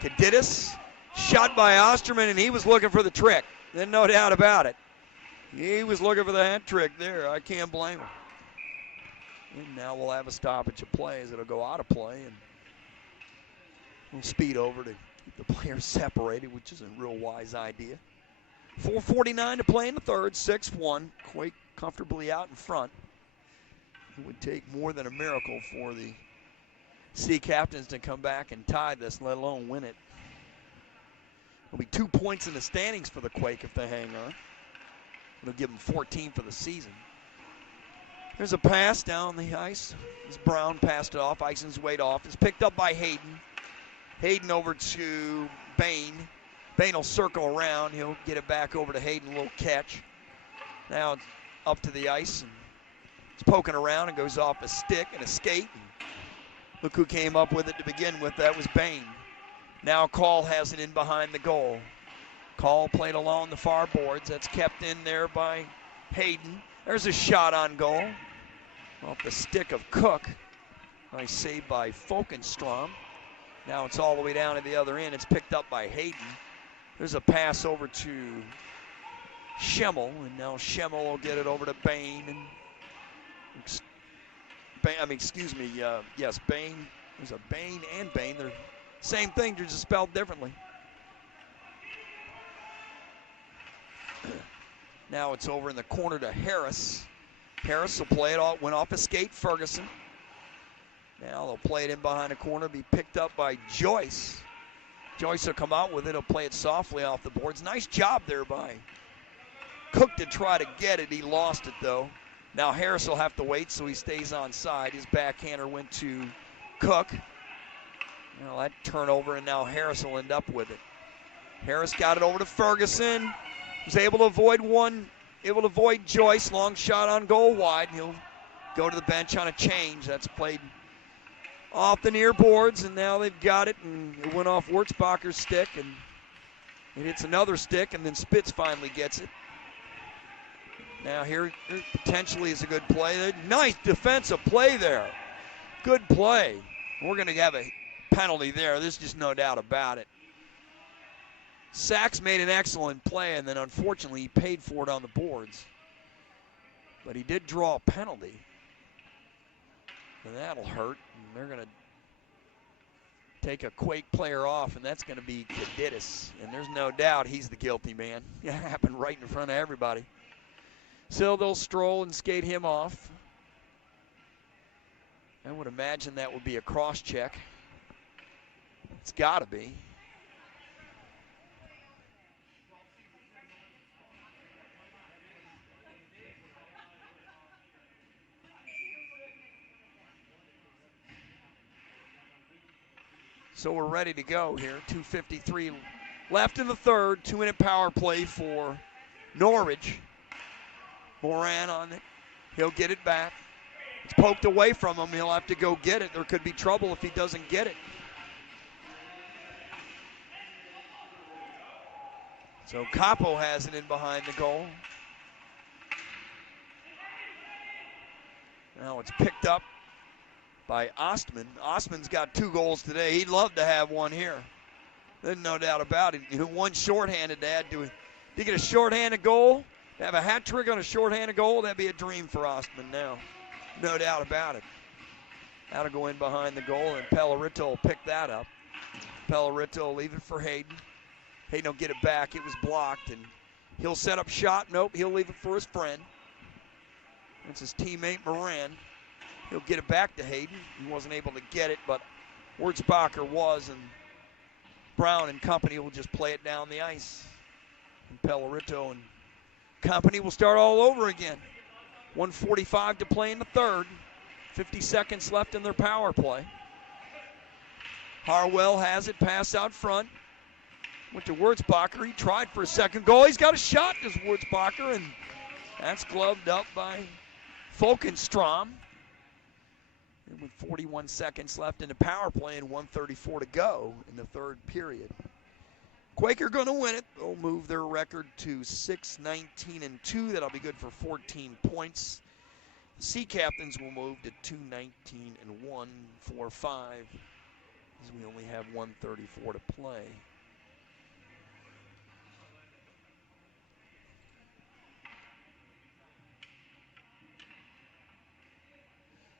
Kadidis. Shot by Osterman, and he was looking for the trick. Then no doubt about it. He was looking for the hat trick there. I can't blame him. And now we'll have a stoppage of play as it'll go out of play. And we'll speed over to keep the players separated, which is a real wise idea. 4:49 to play in the third, 6-1. Quake comfortably out in front. It would take more than a miracle for the Sea Captains to come back and tie this, let alone win it. There'll be 2 points in the standings for the Quake if they hang on. It'll give them 14 for the season. There's a pass down the ice. As Brown passed it off, Ison's weight off. It's picked up by Hayden. Hayden over to Bain. Bain will circle around. He'll get it back over to Hayden. A little catch. Now it's up to the ice. And it's poking around and goes off a stick and a skate. And look who came up with it to begin with. That was Bain. Now Call has it in behind the goal. Call played along the far boards. That's kept in there by Hayden. There's a shot on goal. Off the stick of Cook. Nice save by Folkenstrom. Now it's all the way down to the other end. It's picked up by Hayden. There's a pass over to Schemmel, and now Schemmel will get it over to Bain. And yes, Bain. There's a Bain and Bain. They're same thing, they're just spelled differently. Now it's over in the corner to Harris. Harris will play it off, went off a skate, Ferguson. Now they'll play it in behind the corner, be picked up by Joyce. Joyce will come out with it, he'll play it softly off the boards. Nice job there by Cook to try to get it, he lost it though. Now Harris will have to wait, so he stays on side. His backhander went to Cook. Well, that turnover, and now Harris will end up with it. Harris got it over to Ferguson. Was able to avoid Joyce. Long shot on goal wide. He'll go to the bench on a change. That's played off the near boards, and now they've got it, and it went off Wurzbacher's stick, and it hits another stick, and then Spitz finally gets it. Now here potentially is a good play. Nice defensive play there. Good play. We're going to have a penalty there. There's just no doubt about it. Sachs made an excellent play, and then unfortunately he paid for it on the boards. But he did draw a penalty. And that'll hurt. And they're going to take a Quake player off, and that's going to be Kadidis. And there's no doubt he's the guilty man. It happened right in front of everybody. So they'll stroll and skate him off. I would imagine that would be a cross check. It's got to be. So we're ready to go here. 2:53 left in the third. 2-minute power play for Norwich. Moran on it. He'll get it back. It's poked away from him. He'll have to go get it. There could be trouble if he doesn't get it. So Capo has it in behind the goal. Now it's picked up by Ostman. Ostman's got 2 goals today. He'd love to have one here. There's no doubt about it. One shorthanded to add to it. To get a shorthanded goal, to have a hat trick on a shorthanded goal, that'd be a dream for Ostman now. No doubt about it. That'll go in behind the goal, and Pellerito will pick that up. Pellerito will leave it for Hayden. Hayden will get it back. It was blocked, and he'll set up shot. Nope, he'll leave it for his friend. It's his teammate Moran. He'll get it back to Hayden. He wasn't able to get it, but Wurzbacher was, and Brown and company will just play it down the ice. And Pellerito and company will start all over again. 1:45 to play in the third. 50 seconds left in their power play. Harwell has it, pass out front. Went to Wurzbacher. He tried for a second goal. He's got a shot, does Wurzbacher, and that's gloved up by Folkenstrom. And with 41 seconds left in the power play and 1:34 to go in the third period. Quake are going to win it. They'll move their record to 6-19-2. That'll be good for 14 points. The Sea Captains will move to 2-19-1, 4-5, as we only have 1:34 to play.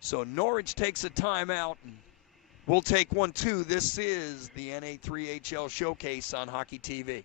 So Norwich takes a timeout, and we'll take one too. This is the NA3HL Showcase on Hockey TV.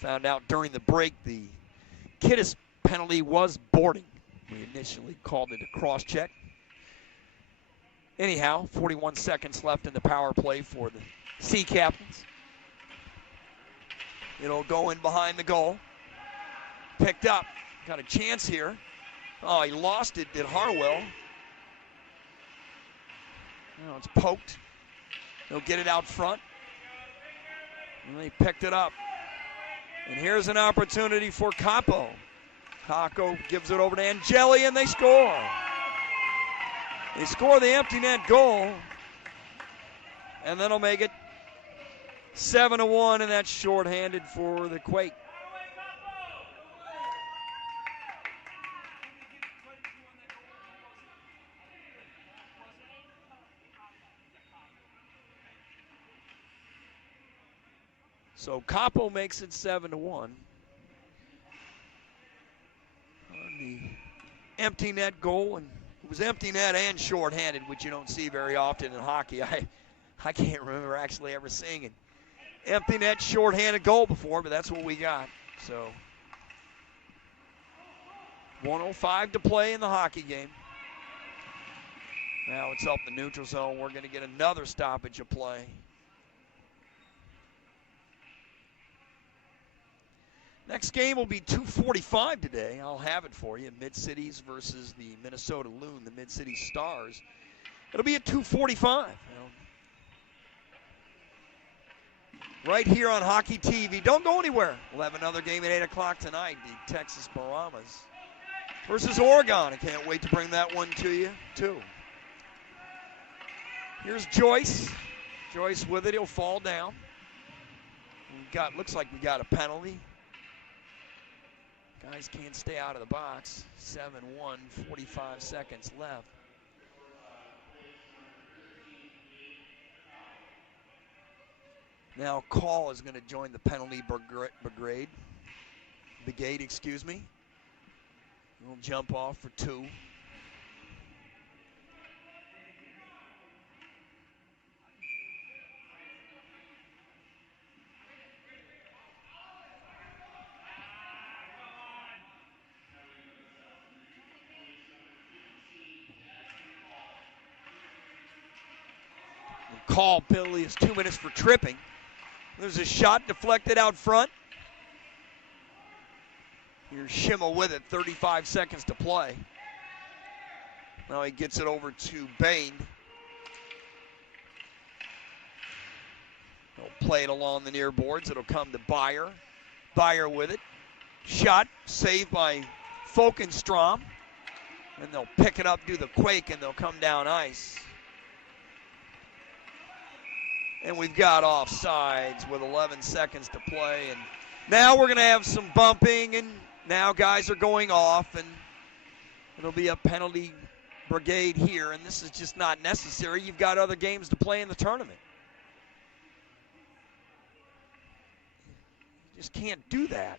Found out during the break the Kittis penalty was boarding. We initially called it a cross-check. Anyhow, 41 seconds left in the power play for the Sea Captains. It'll go in behind the goal. Picked up. Got a chance here. Oh, he lost it, did Harwell. Now it's poked. He'll get it out front. And they picked it up. And here's an opportunity for Capo. Capo gives it over to Angeli, and they score. They score the empty net goal, and then they'll make it 7-1, and that's shorthanded for the Quake. So Capo makes it 7-1. On the empty net goal, and it was empty net and shorthanded, which you don't see very often in hockey. I can't remember actually ever seeing an empty net shorthanded goal before, but that's what we got. So 1:05 to play in the hockey game. Now it's up the neutral zone. We're going to get another stoppage of play. Next game will be 2:45 today. I'll have it for you. Mid-Cities versus the Minnesota Loon, the Mid-City Stars. It'll be at 2:45. Right here on Hockey TV. Don't go anywhere. We'll have another game at 8 o'clock tonight. The Texas Brahmas versus Oregon. I can't wait to bring that one to you, too. Here's Joyce. Joyce with it. He'll fall down. Looks like we got a penalty. Guys can't stay out of the box. 7-1, 45 seconds left. Now Call is going to join the penalty brigade. He'll jump off for 2. Call penalty is 2 minutes for tripping. There's a shot deflected out front. Here's Schimmel with it, 35 seconds to play. Now he gets it over to Bain. He'll play it along the near boards. It'll come to Byer. Byer with it. Shot saved by Folkenstrom. And they'll pick it up, do the Quake, and they'll come down ice. And we've got offsides with 11 seconds to play. And now we're going to have some bumping, and now guys are going off, and it'll be a penalty brigade here, and this is just not necessary. You've got other games to play in the tournament. You just can't do that.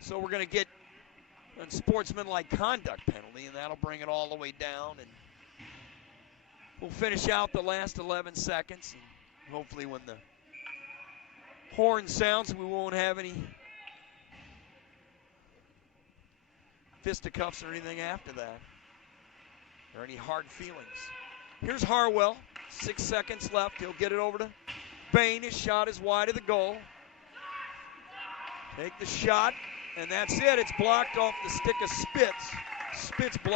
So we're going to get a unsportsmanlike conduct penalty, and that'll bring it all the way down. And we'll finish out the last 11 seconds. And hopefully when the horn sounds, we won't have any fisticuffs or anything after that, or any hard feelings. Here's Harwell, 6 seconds left. He'll get it over to Bain. His shot is wide of the goal. Take the shot. And that's it. It's blocked off the stick of Spitz. Spitz blocked.